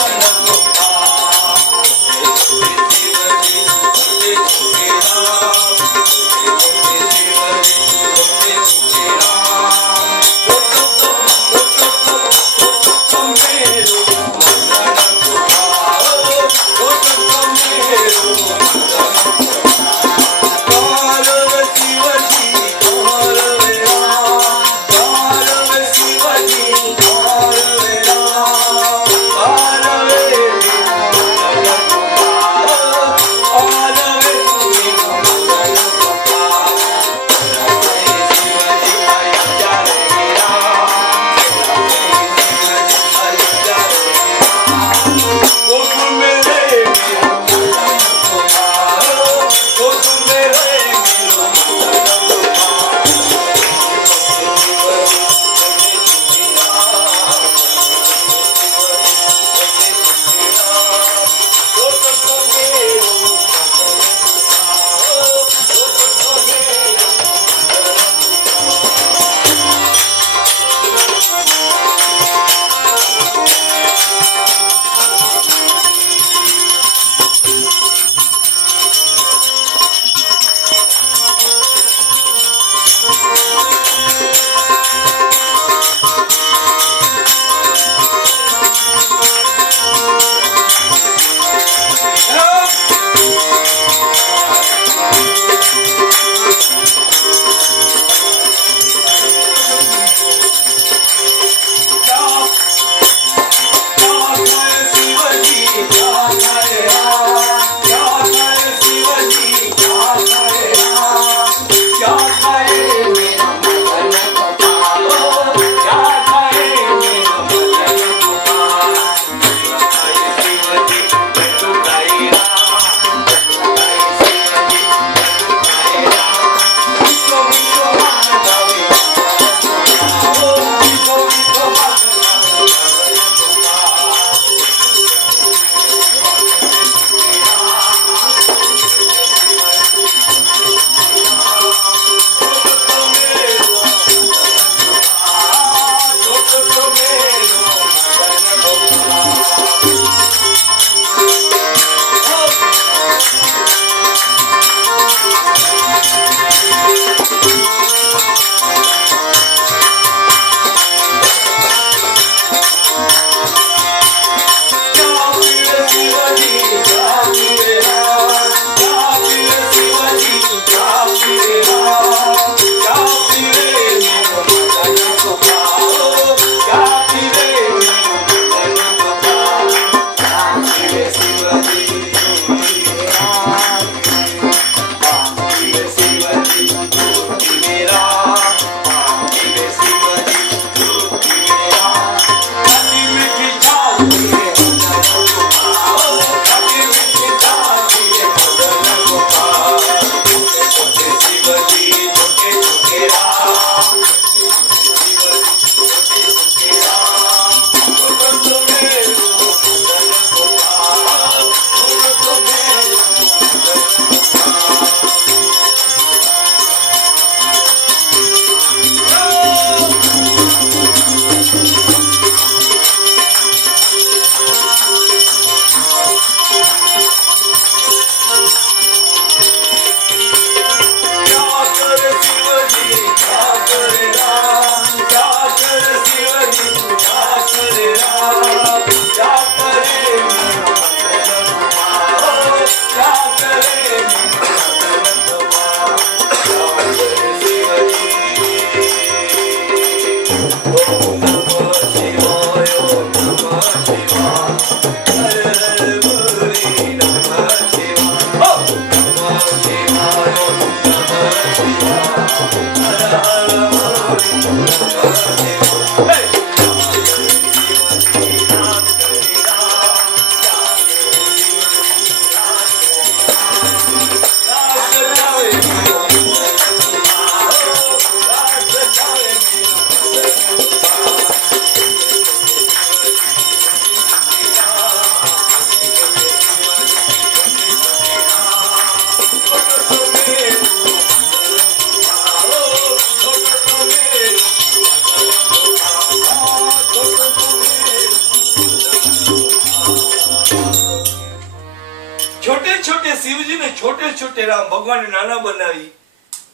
छोटे छोटे राम भगवान नाना बनावी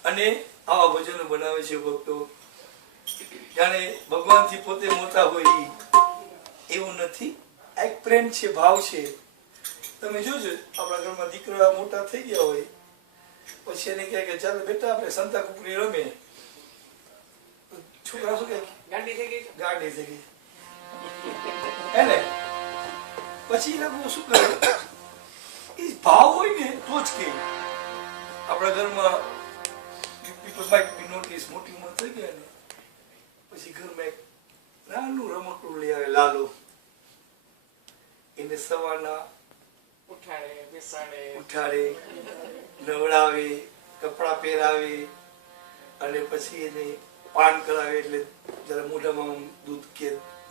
અને આવા ભજનો બનાવે છે ભક્તો. જાણે ભગવાનથી પોતે મોટા હોય એવું નથી. એક પ્રેમ છે, ભાવ છે. તમે જોજો આપણા ઘરમાં દીકરા મોટા થઈ ગયા હોય પછી એને કહે કે ચાલો બેટા આપણે સંતા કુકડી રમે. છોકરા શું કહે? ગાડી થઈ ગઈ. એને પછી એ લોકો શું કરે? એ ભાવ હોય ને તો જ કે આપણા ઘરમાં people might be notice મોટી ઉંમર થઈ ગયા ને પછી ઘરમાં એક નાનું રમકડું લઈ આવે લાલો. એને સવારના ઉઠાડે, નવડાવે, કપડા પહેરાવે અને પછી એને પાન કરાવે એટલે જરા મોઢામાં દૂધ કે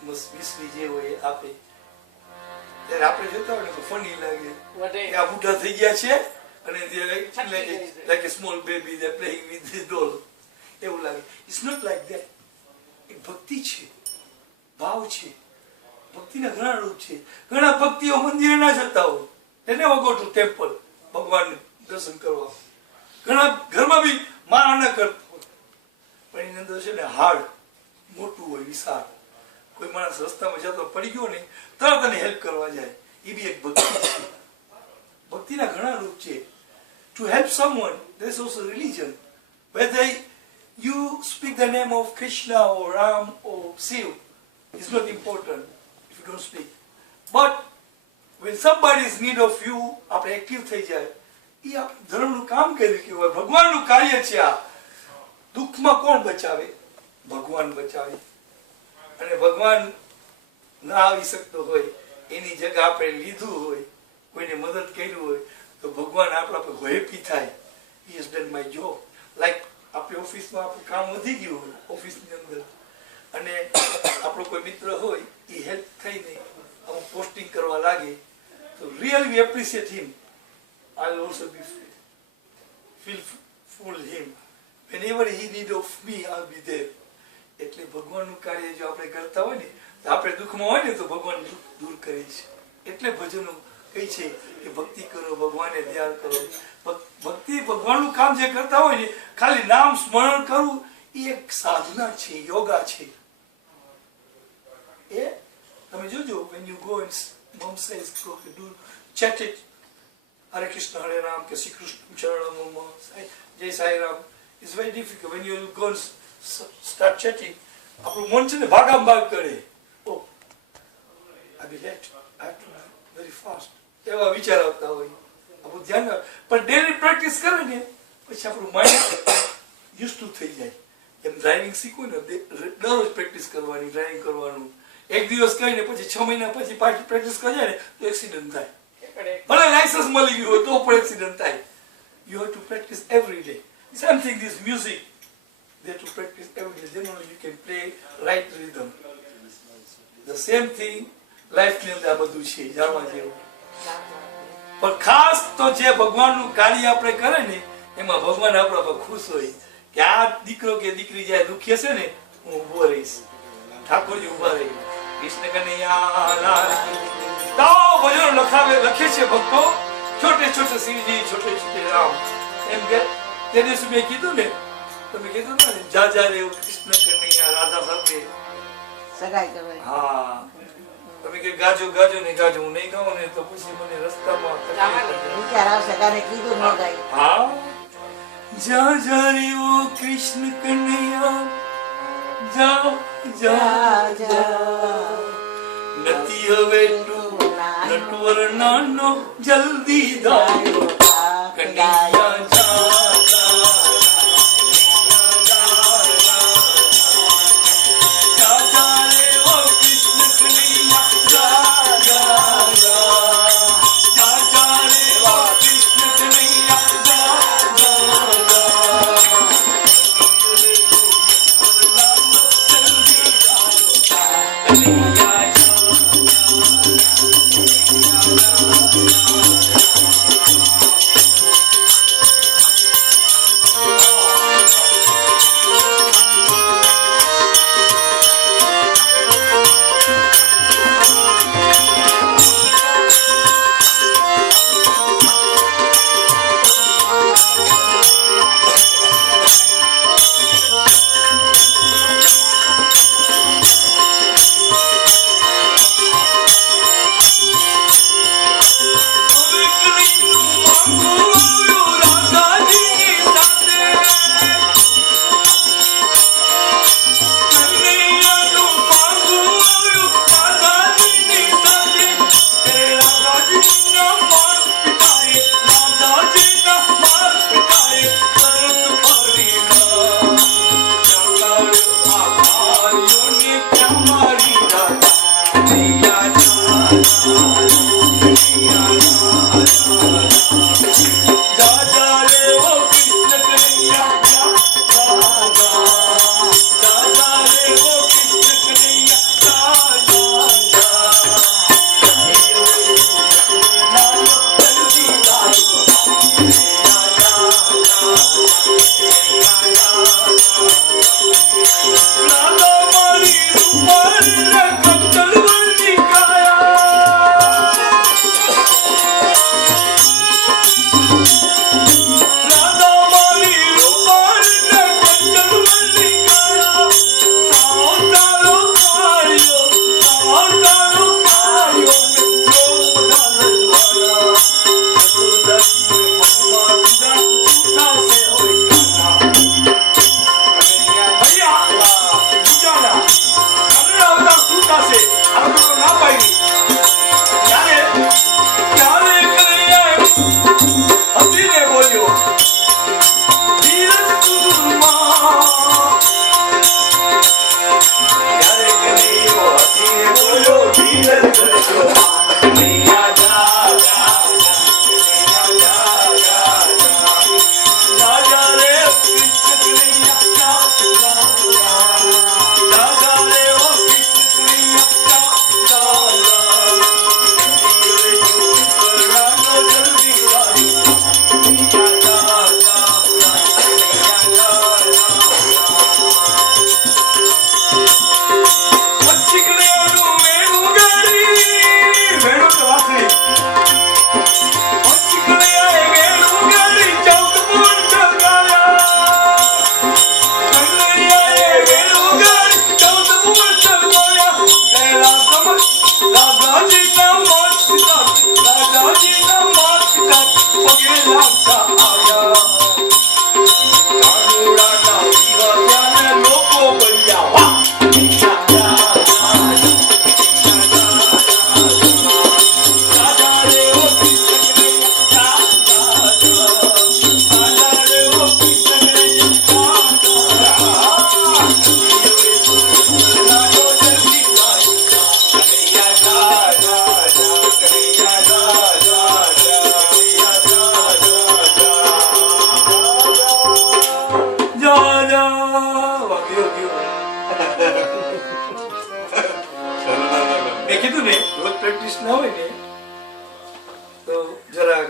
મિશ્રી જે હોય એ આપે. ત્યારે આપણે જોતા હોય ને તો ફની લાગે આ બુઢા થઈ ગયા છે અને like a small baby they're playing with the doll એવું લાગે. It's not like that. એક ભક્તિ છે, ભાવ છે. ભક્તિના ઘણા રૂપ છે. ઘણા ભક્તિઓ મંદિરે ના જતા હોય એને go to temple ભગવાન દર્શન કરવા. ઘણા ઘરમાં બી મારા ના કરતો પણ એની અંદર છે ને હાડ મોટું હોય, વિશાળ. કોઈ માણસ રસ્તામાં જતો પડી ગયો ને તરત એને હેલ્પ કરવા જાય. એ બી એક ભક્તિ છે. ભક્તિના ઘણા રૂપ છે. To help someone, there is also religion. Whether you speak the name of Krishna or Ram or Shiv, it's not important if you don't speak. But when somebody is in need of you, આપણે active થઈ જાય. એ આપણે ધર્મનું કામ કર્યું કહેવાય. ભગવાનનું કાર્ય છે આ. દુઃખમાં કોણ બચાવે? ભગવાન બચાવે. અને ભગવાન ના આવી શકતો હોય એની જગ્યા આપણે લીધું હોય, કોઈને મદદ કર્યું હોય તો ભગવાન આપણા પર હેપી થાય. He has done my job. Like આપણી ઓફિસમાં આપણું કામ વધી ગયું હોય ઓફિસની અંદર અને આપણો કોઈ મિત્ર હોય એ હેલ્પ થઈને અમુક પોસ્ટિંગ કરવા લાગે તો really we appreciate him. I'll also be feel full him. Whenever he need of me, I'll be there. એટલે ભગવાનનું કાર્ય જો આપણે કરતા હોય ને તો આપણે દુઃખમાં હોય ને તો ભગવાન દુઃખ દૂર કરે છે. એટલે ભજનો કહે છે કે ભક્તિ કરો, ભગવાનને ધ્યાન કરો. ભક્તિ ભગવાનનું કામ જે કરતા હોય ને ખાલી નામ સ્મરણ કરવું એ એક સાધના છે, યોગા છે. એ તમે જોજો when you go and mom says go do chat it Hare Krishna Hare Ram કે શ્રી કૃષ્ણ ચરણોમાં જય Sai Ram. It's very difficult when you go and start chatting. આપણું મન છે ને ભાગામ ભાગ કરે. Oh, I be late. I have to be very fast. એવા વિચાર આવતા હોય. આપણું ધ્યાન પણ ડેલી પ્રેક્ટિસ કરે ને પછી આપણું માઇન્ડ યુઝ ટુ થઈ જાય. એમ ડ્રાઇવિંગ શીખવું ને દરરોજ પ્રેક્ટિસ કરવાની, ડ્રાઇવિંગ કરવાનું. એક દિવસ કરીને પછી 6 મહિના પછી પાછી પ્રેક્ટિસ કરે ને તો એક્સિડન્ટ થાય. ભલે લાયસન્સ મળી ગયું હોય તો પણ એક્સિડન્ટ થાય. You have to practice every day. Same thing this music. They have to practice every day. Then only you can play right rhythm. The same thing life ની અંદર આ બધું છે જાણવા જેવું. પણ ખાસ તો જે ભગવાનનું કાર્ય આપણે કરે ને એમાં ભગવાન આપણા પર ખુશ હોય કે આ દીકરો કે દીકરી જાય દુખી હશે ને હું ઊભો રહીશ. ઠાકોરજી ઊભા રહી કૃષ્ણ કનૈયા લાલ તો ભજનો લખે છે ભક્તો. છોટે છોટે શિવજી, છોટે છોટે રામ. એમ કે તે દિવસે મેં કીધું ને, તમે કીધું ને જા જા રે કૃષ્ણ કનૈયા રાધા સાથે સગાઈ કરવાની. હા તમે કે ગાજો ગાજો ને ગાજો હું નહીં ગાઉં ને તો પછી મને રસ્તામાં વિચાર આવશે ગાને કીધું ન ગાય. હા જા જા રે ઓ કૃષ્ણ કનૈયા જા જા જા નથી હવે નટવર નાનો જલ્દી દાયો કનૈયા જા પ્રેક્ટિસ ના હોય ને તો જરા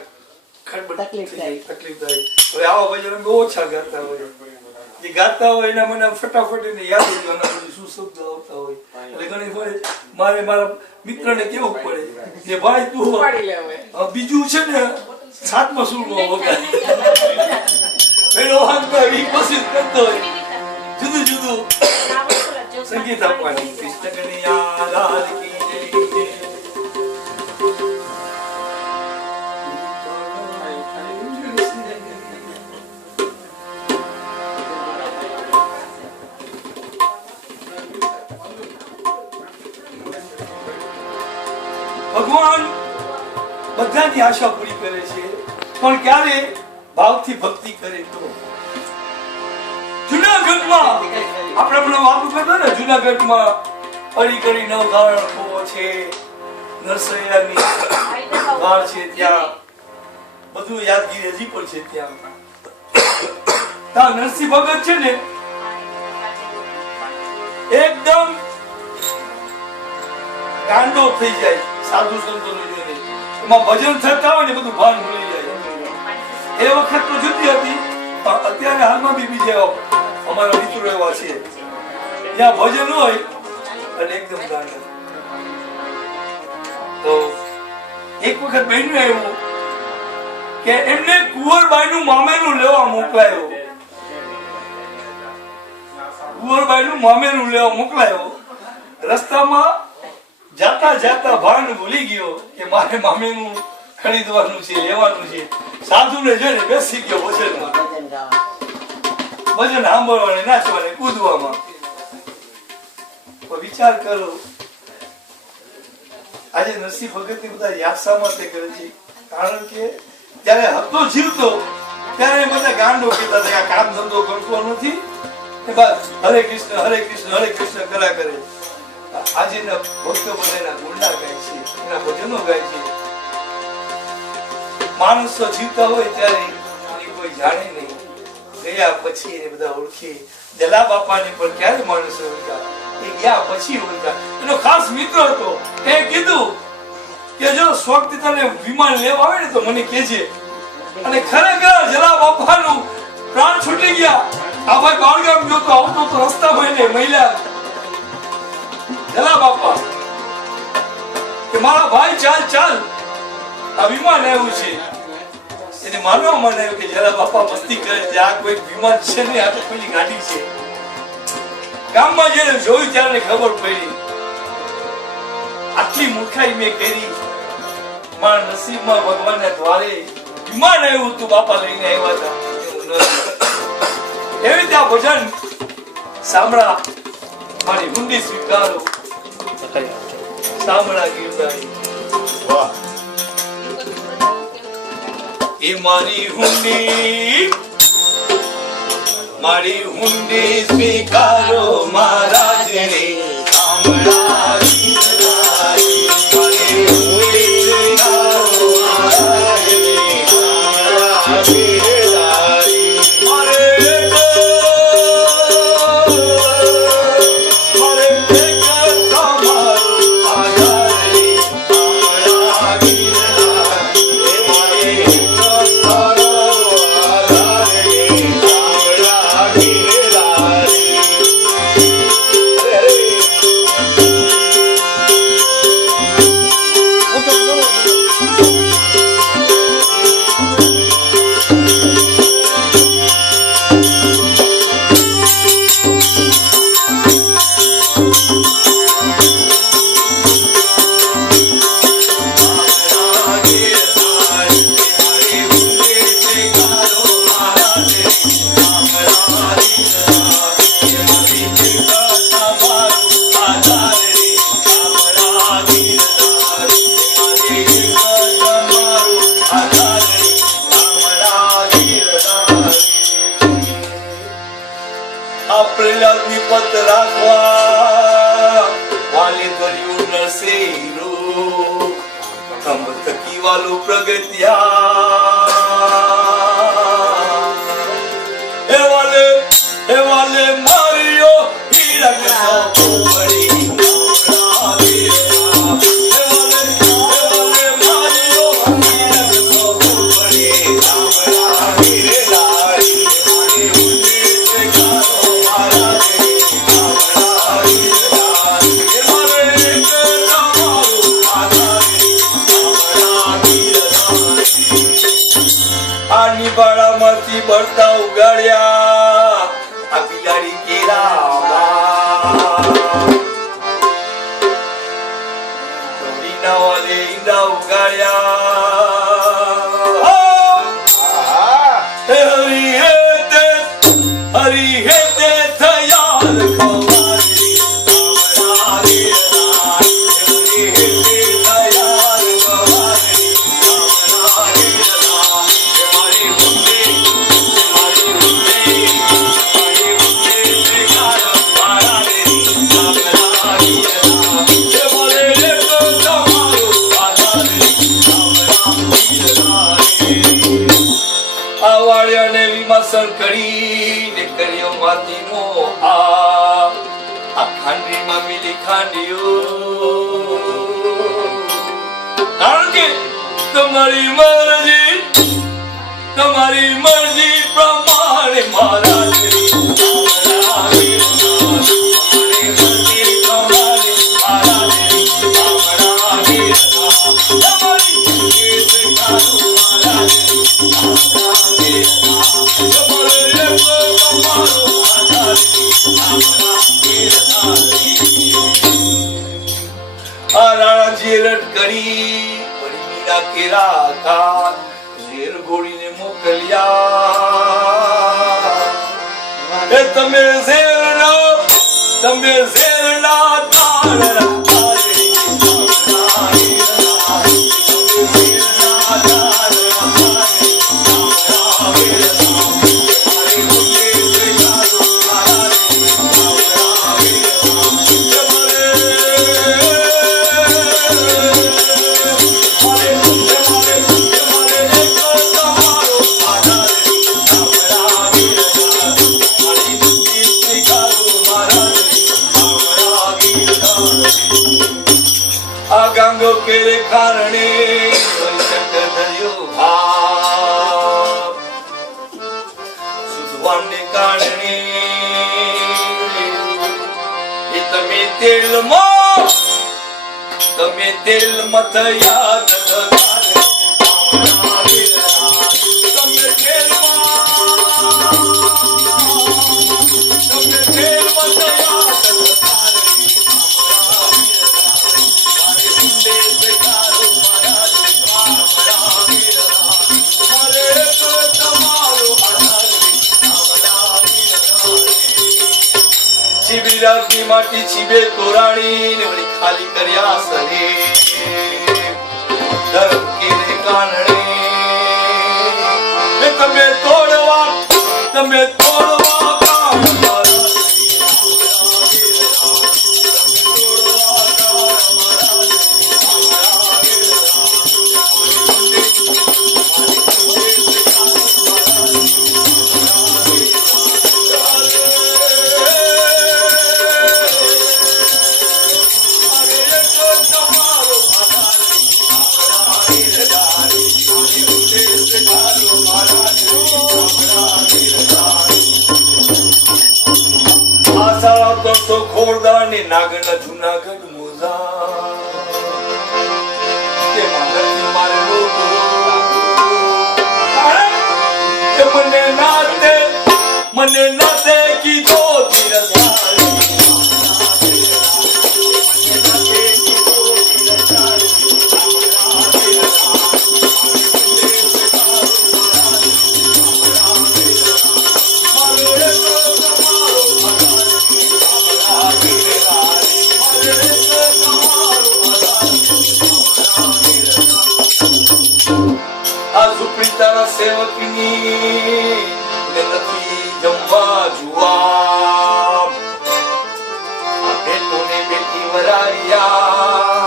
ખડબડ તકલીફ થાય. તકલીફ થાય. હવે આવા ભજન બહુ ઓછા ગાતા હોય, જે ગાતા હોય એના મને ફટાફટ એને યાદ હોય એના બધી શું શબ્દ આવતા હોય. એટલે ઘણી વાર મારે મારા મિત્રને કેવું પડે કે ભાઈ તું બીજું છે ને સાતમા સુરમાં વગાડ પેલો વાંગતો હોય, ઈ કોશિશ કરતો હોય જુદું જુદું સંગીત આપવાની. કૃષ્ણ કનૈયા લાલ કી જય. ભગવાન બધાની આશા પૂરી કરે છે, પણ ક્યારે ભાવથી ભક્તિ કરે તો. જુનાગઢમાં આપણે હમણાં વાતો કરતા ને, જુનાગઢમાં અડીકડી નવધારણ કૂવો છે, નરસૈયાની વાડ છે, ત્યાં બધું યાદગીરી હજી પણ છે. ત્યાં નરસિંહ ભગત છે ને એકદમ ગાંડો થઈ જાય સાધુ સંતોને જોઈને. એમાં ભજન થતા હોય ને બધું ભાન ભૂલી જાય. એ વખત તો જુદી હતી, પણ અત્યારે હાલમાં બી બીજા અમારા મિત્રો એવા છે ત્યાં ભજન હોય અને એકદમ ગાંડા. તો એક વખત બન્યું એવું કે એમને કુંવરબાઈનું મામેરું લેવા મોકલાયો. કુંવરબાઈનું મામેરું લેવા મોકલાયો. રસ્તામાં જાતા જાતા ભાન ભૂલી ગયો કે મારે મામેરું ખરીદવાનું છે, લેવાનું છે. સાધુને જોઈને બેસી ગયો ભજનમાં, ભજન ગાવા. ભજન સાંભળવાને, નાચવાને, કૂદવામાં. વિચાર કરો, આજે નરસિંહ ભગતની બધા યાદ શા માટે કરે છે? કારણ કે ત્યારે હતો જીવતો ત્યારે બધા ગાંડો કહેતા હતા કે કામ ધંધો કરતો નથી, બસ હરે કૃષ્ણ હરે કૃષ્ણ હરે કૃષ્ણ કર્યા કરે. આજે ભક્તો બધા એના ગુંડા ગાય છે, એના ભજનો ગાય છે. માણસો જીવતા હોય ત્યારે એની કોઈ જાણે નહીં, ગયા પછી એને બધા ઓળખે. જલા બાપાને પણ ક્યારે માણસો ઓળખ્યા? એ ગયા પછી ઓળખ્યા. એનો ખાસ મિત્ર હતો. એ કીધું કે જો સ્વખત તને વિમાન લેવા આવે ને તો મને કહેજે. અને ખરેખર જલા બાપાનું પ્રાણ છૂટી ગયા. આ ભાઈ બાળગામ જોતો આવતો તો રસ્તામાં એને મહિલા જલા બાપા કે મારા ભાઈ ચાલ ચાલ, આ વિમાન આવ્યું છે. એને માનવામાં આવ્યું કે જલા બાપા મસ્તી કરે છે, આ કોઈ વિમાન છે ને, આ તો કોઈ ગાડી છે. ગામમાં જઈને જોયું ત્યારે ખબર પડી આટલી મૂર્ખાઈ મેં કરી. મારા નસીબમાં ભગવાનના દ્વારે વિમાન આવ્યું હતું, બાપા લઈને આવ્યા હતા. એવી રીતે આ ભજન સાંભળા મારી ઊંડી સ્વીકારો. સાંભળા ગીરધારી વાહ, એ મારી ઊંડી સ્વીકારો મહારાજને. સાંભળા ગીરધારી મારી ઊંડી સ્વીકારો મહારાજને. સાંભળા ગીરધારી મારે પત રાખવા વાલે કર્યું નરસેરું ખંભ થકી વાલું પ્રગત્યા. એ વાલે માર્યો હીરક સપો પડી. બાળામાંથી બળતા ઉગાડ્યા આ બિલાડી કેળા વાલે ઈંડા ઉગાડ્યા. હરી હે તે થયા કરીને કર્યો માતીનો આ ખાંડીમાં મિલી ખાંડીઓ. તમારી મરજી પ્રમાણે મહારાજ રટ કરી મીરા કેરા હતા ઝેર ગોળીને મોકલ્યા એ તમે ઝેરના તાળરા के कारणे સુધવાને કારણે એ તમે તેલમાં થયા ની માટી છીબે તોરાણી ને વળી ખાલી કર્યા સરે ધર્મ કે કારણે તમે તોડવા નાગના જુનાગઢ મોજા તે માનથી મારલો મને નાતે કીધો સેવકની નથી જમવા જુવા બેટોને બેટી વરાયા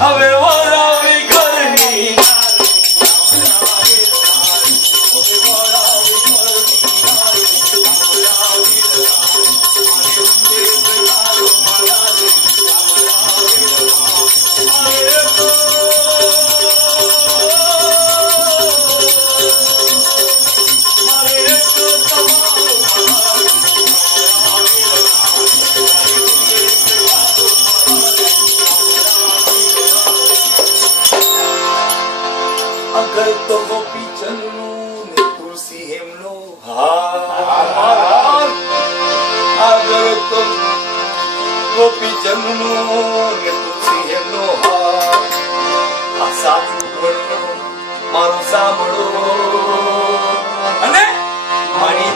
હવે વરાવી ઘરની અગર તો ગોપી ચંદનું ને તુલસી હેમનો હાર અગર તો ગોપી ચંદનું ને તુલસી હેમનો હાર આ સાચું ભણો મારો સાંભળો અને મારી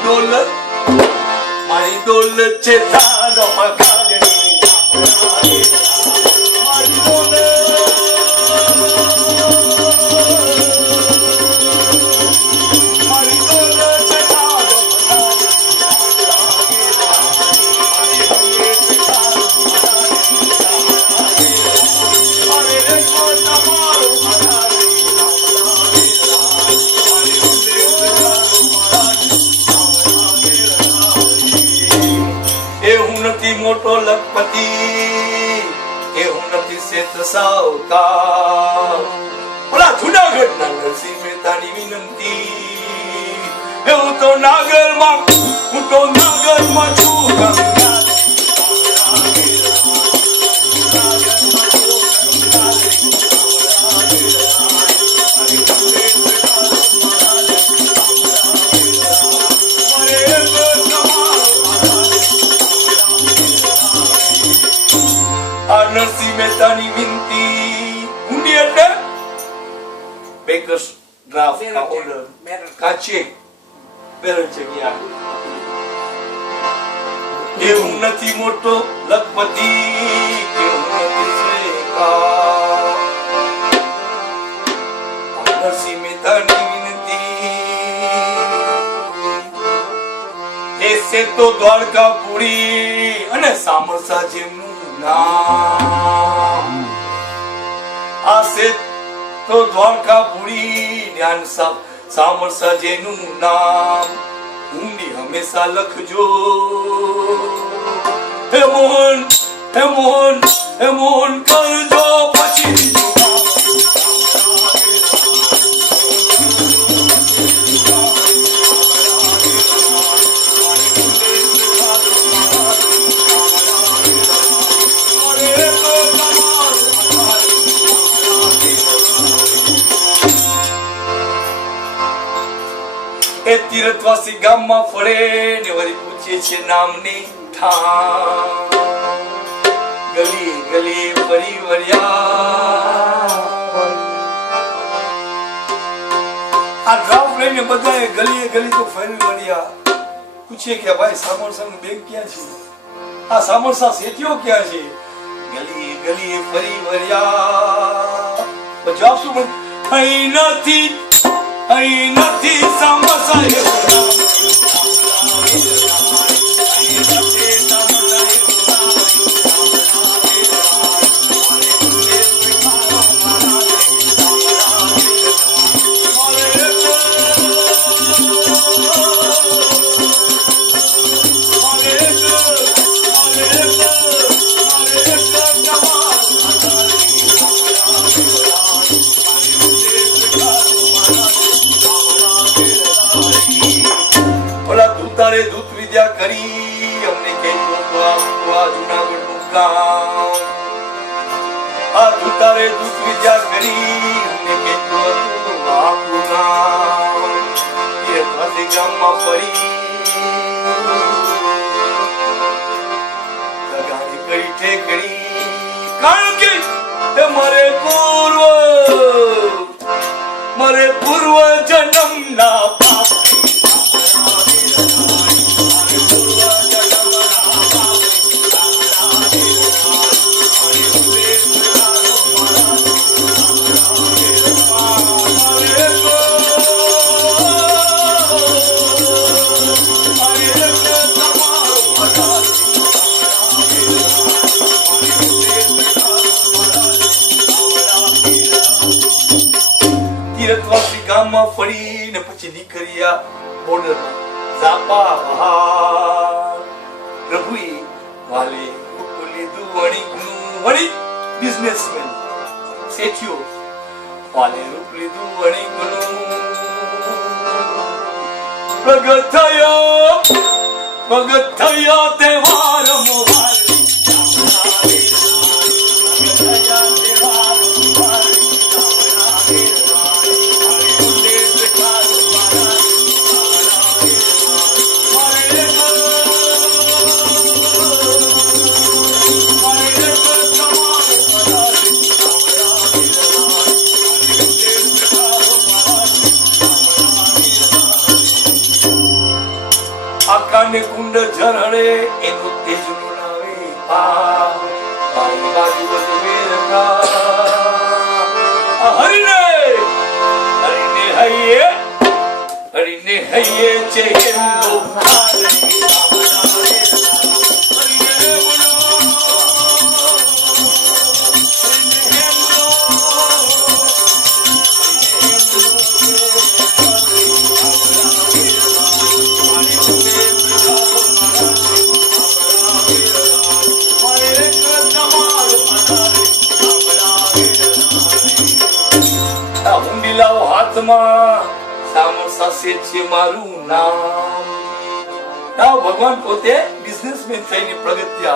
દોલત છે તારો મગાડણી મારી દોલત મોટો લખપતિ એ હું નથી શેત સાવકાર. ઓલા જુનાગઢના નરસિંહ મહેતાની વિનંતી, હું તો નાગરમાં છું ગંગા. નરસિંહ મહેતાની વિનંતી ઊંડી એટલે બેકર્સ ડ્રાફ્ટ કા ઓર્ડર કાચે બેરલ જગ્યા. એ હું નથી મોટો લખપતિ કે હું નથી શ્રેકા. નરસિંહ મહેતાની વિનંતી એસે તો દ્વારકાપુરી અને સામરસા જેમનું નામ. આસે તો દ્વારકાપુરી જ્ઞાન સામરસા જેનું નામ. ઊંડી હંમેશા લખજો. હે મોહન હે મોહન હે મોહન કરજો પછી. એ તીર્થવાસી ગામમાં ફરે ને વળી પૂછે છે નામની ઠામ. ગલી ગલી ફરી વળ્યા. આ ડ્રાફ્ટ લઈને બધાએ ગલીએ ગલી તો ફરી વળ્યા. પૂછે કે ભાઈ સામરસાનું બેંક ક્યાં છે? આ સામરસા શેઠિયો ક્યાં છે? ગલી ગલી ફરી વળ્યા. જવાબ શું મળે? અહીં નથી સામરસા એવું. તારે દૂત વિદ્યા કરી અમને કહેતો તો આ જુનાગઢ નું ગામ. આ તારે દૂત વિદ્યા કરી અમને કહેતો તો આપણું ગામ. એ પાસે ગામમાં ફરી લગાડી કરી ઠેકડી. કારણ કે મારે પૂર્વ જન્મના પાપ. તીર્થવાસી ગામમાં ફરીને પછી નીકળ્યા બોર્ડર ઝાપા બહાર. પ્રભુએ વાલે લીધું વણિકનું વણિક બિઝનેસમેન શેઠિયો વાલે રૂપ લીધું વણિકનું. પ્રગટ થયો તહેવાર મોહાર. આકાને કુંડ ઝરડે એનું તેજ લુણાવે. બાજુ હરિને હૈયે છે હિન્દુ. સામરસા શેઠ છે મારું નામ. ભગવાન પોતે બિઝનેસમેન થઈને પ્રગત્યા.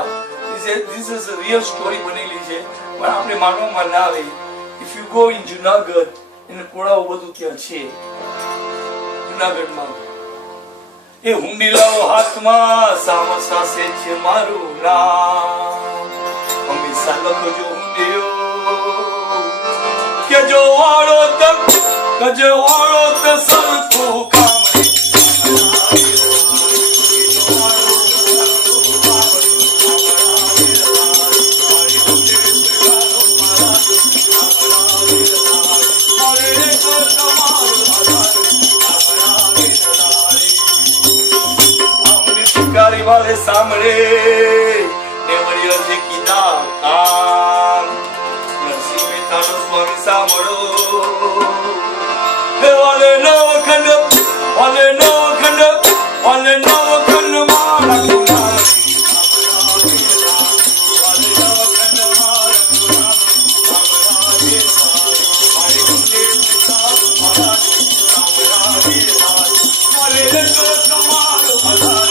This is a real story બનેલી છે, પણ આપણે માનવામાં ના આવે. If you go in Junagadh, એને પુરાવો બધું ત્યાં છે જુનાગઢમાં. એ હુંડી લાવો હાથમાં, સામરસા શેઠ છે મારું નામ. હંમેશા લખજો હુંડીઓ કે જો વાળો તક કજે વાળો તે સરખું કામ. વાલે સાંભળે નેવળી અરજી કીધા કામ. નરસિંહ મહેતાનો સ્વામી સાંભળો. હે વાલે નવખંડ વાલે નવખંડ વાલે નવખંડ મારા ગુનામ. વાલે નવખંડ મારા ગુનામ. મારી ગુને પિતા મારા મારે તમારો આધાર.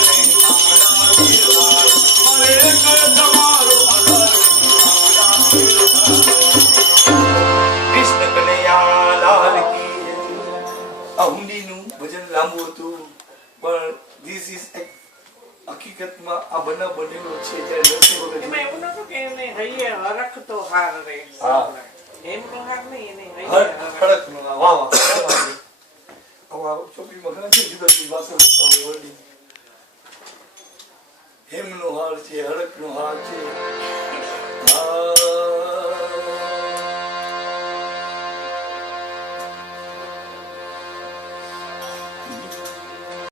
ભજન લાંબુ હતું, પણ this is હકીકતમાં આ બનાવ બનેલો છે ત્યારે નરસિંહ ભગત એમાં એવું નતું કે એને હૈયે હરખતો હાર રે. હા. એમનો હાર નહીં, એને હર હૈયે ખડકનો વાહ વાહ આવા ચોપડીમાં ઘણા છે જુદા જુદી ભાષા લખતા હોય વર્ડી. હેમનો હાર છે, હરકનો હાર છે.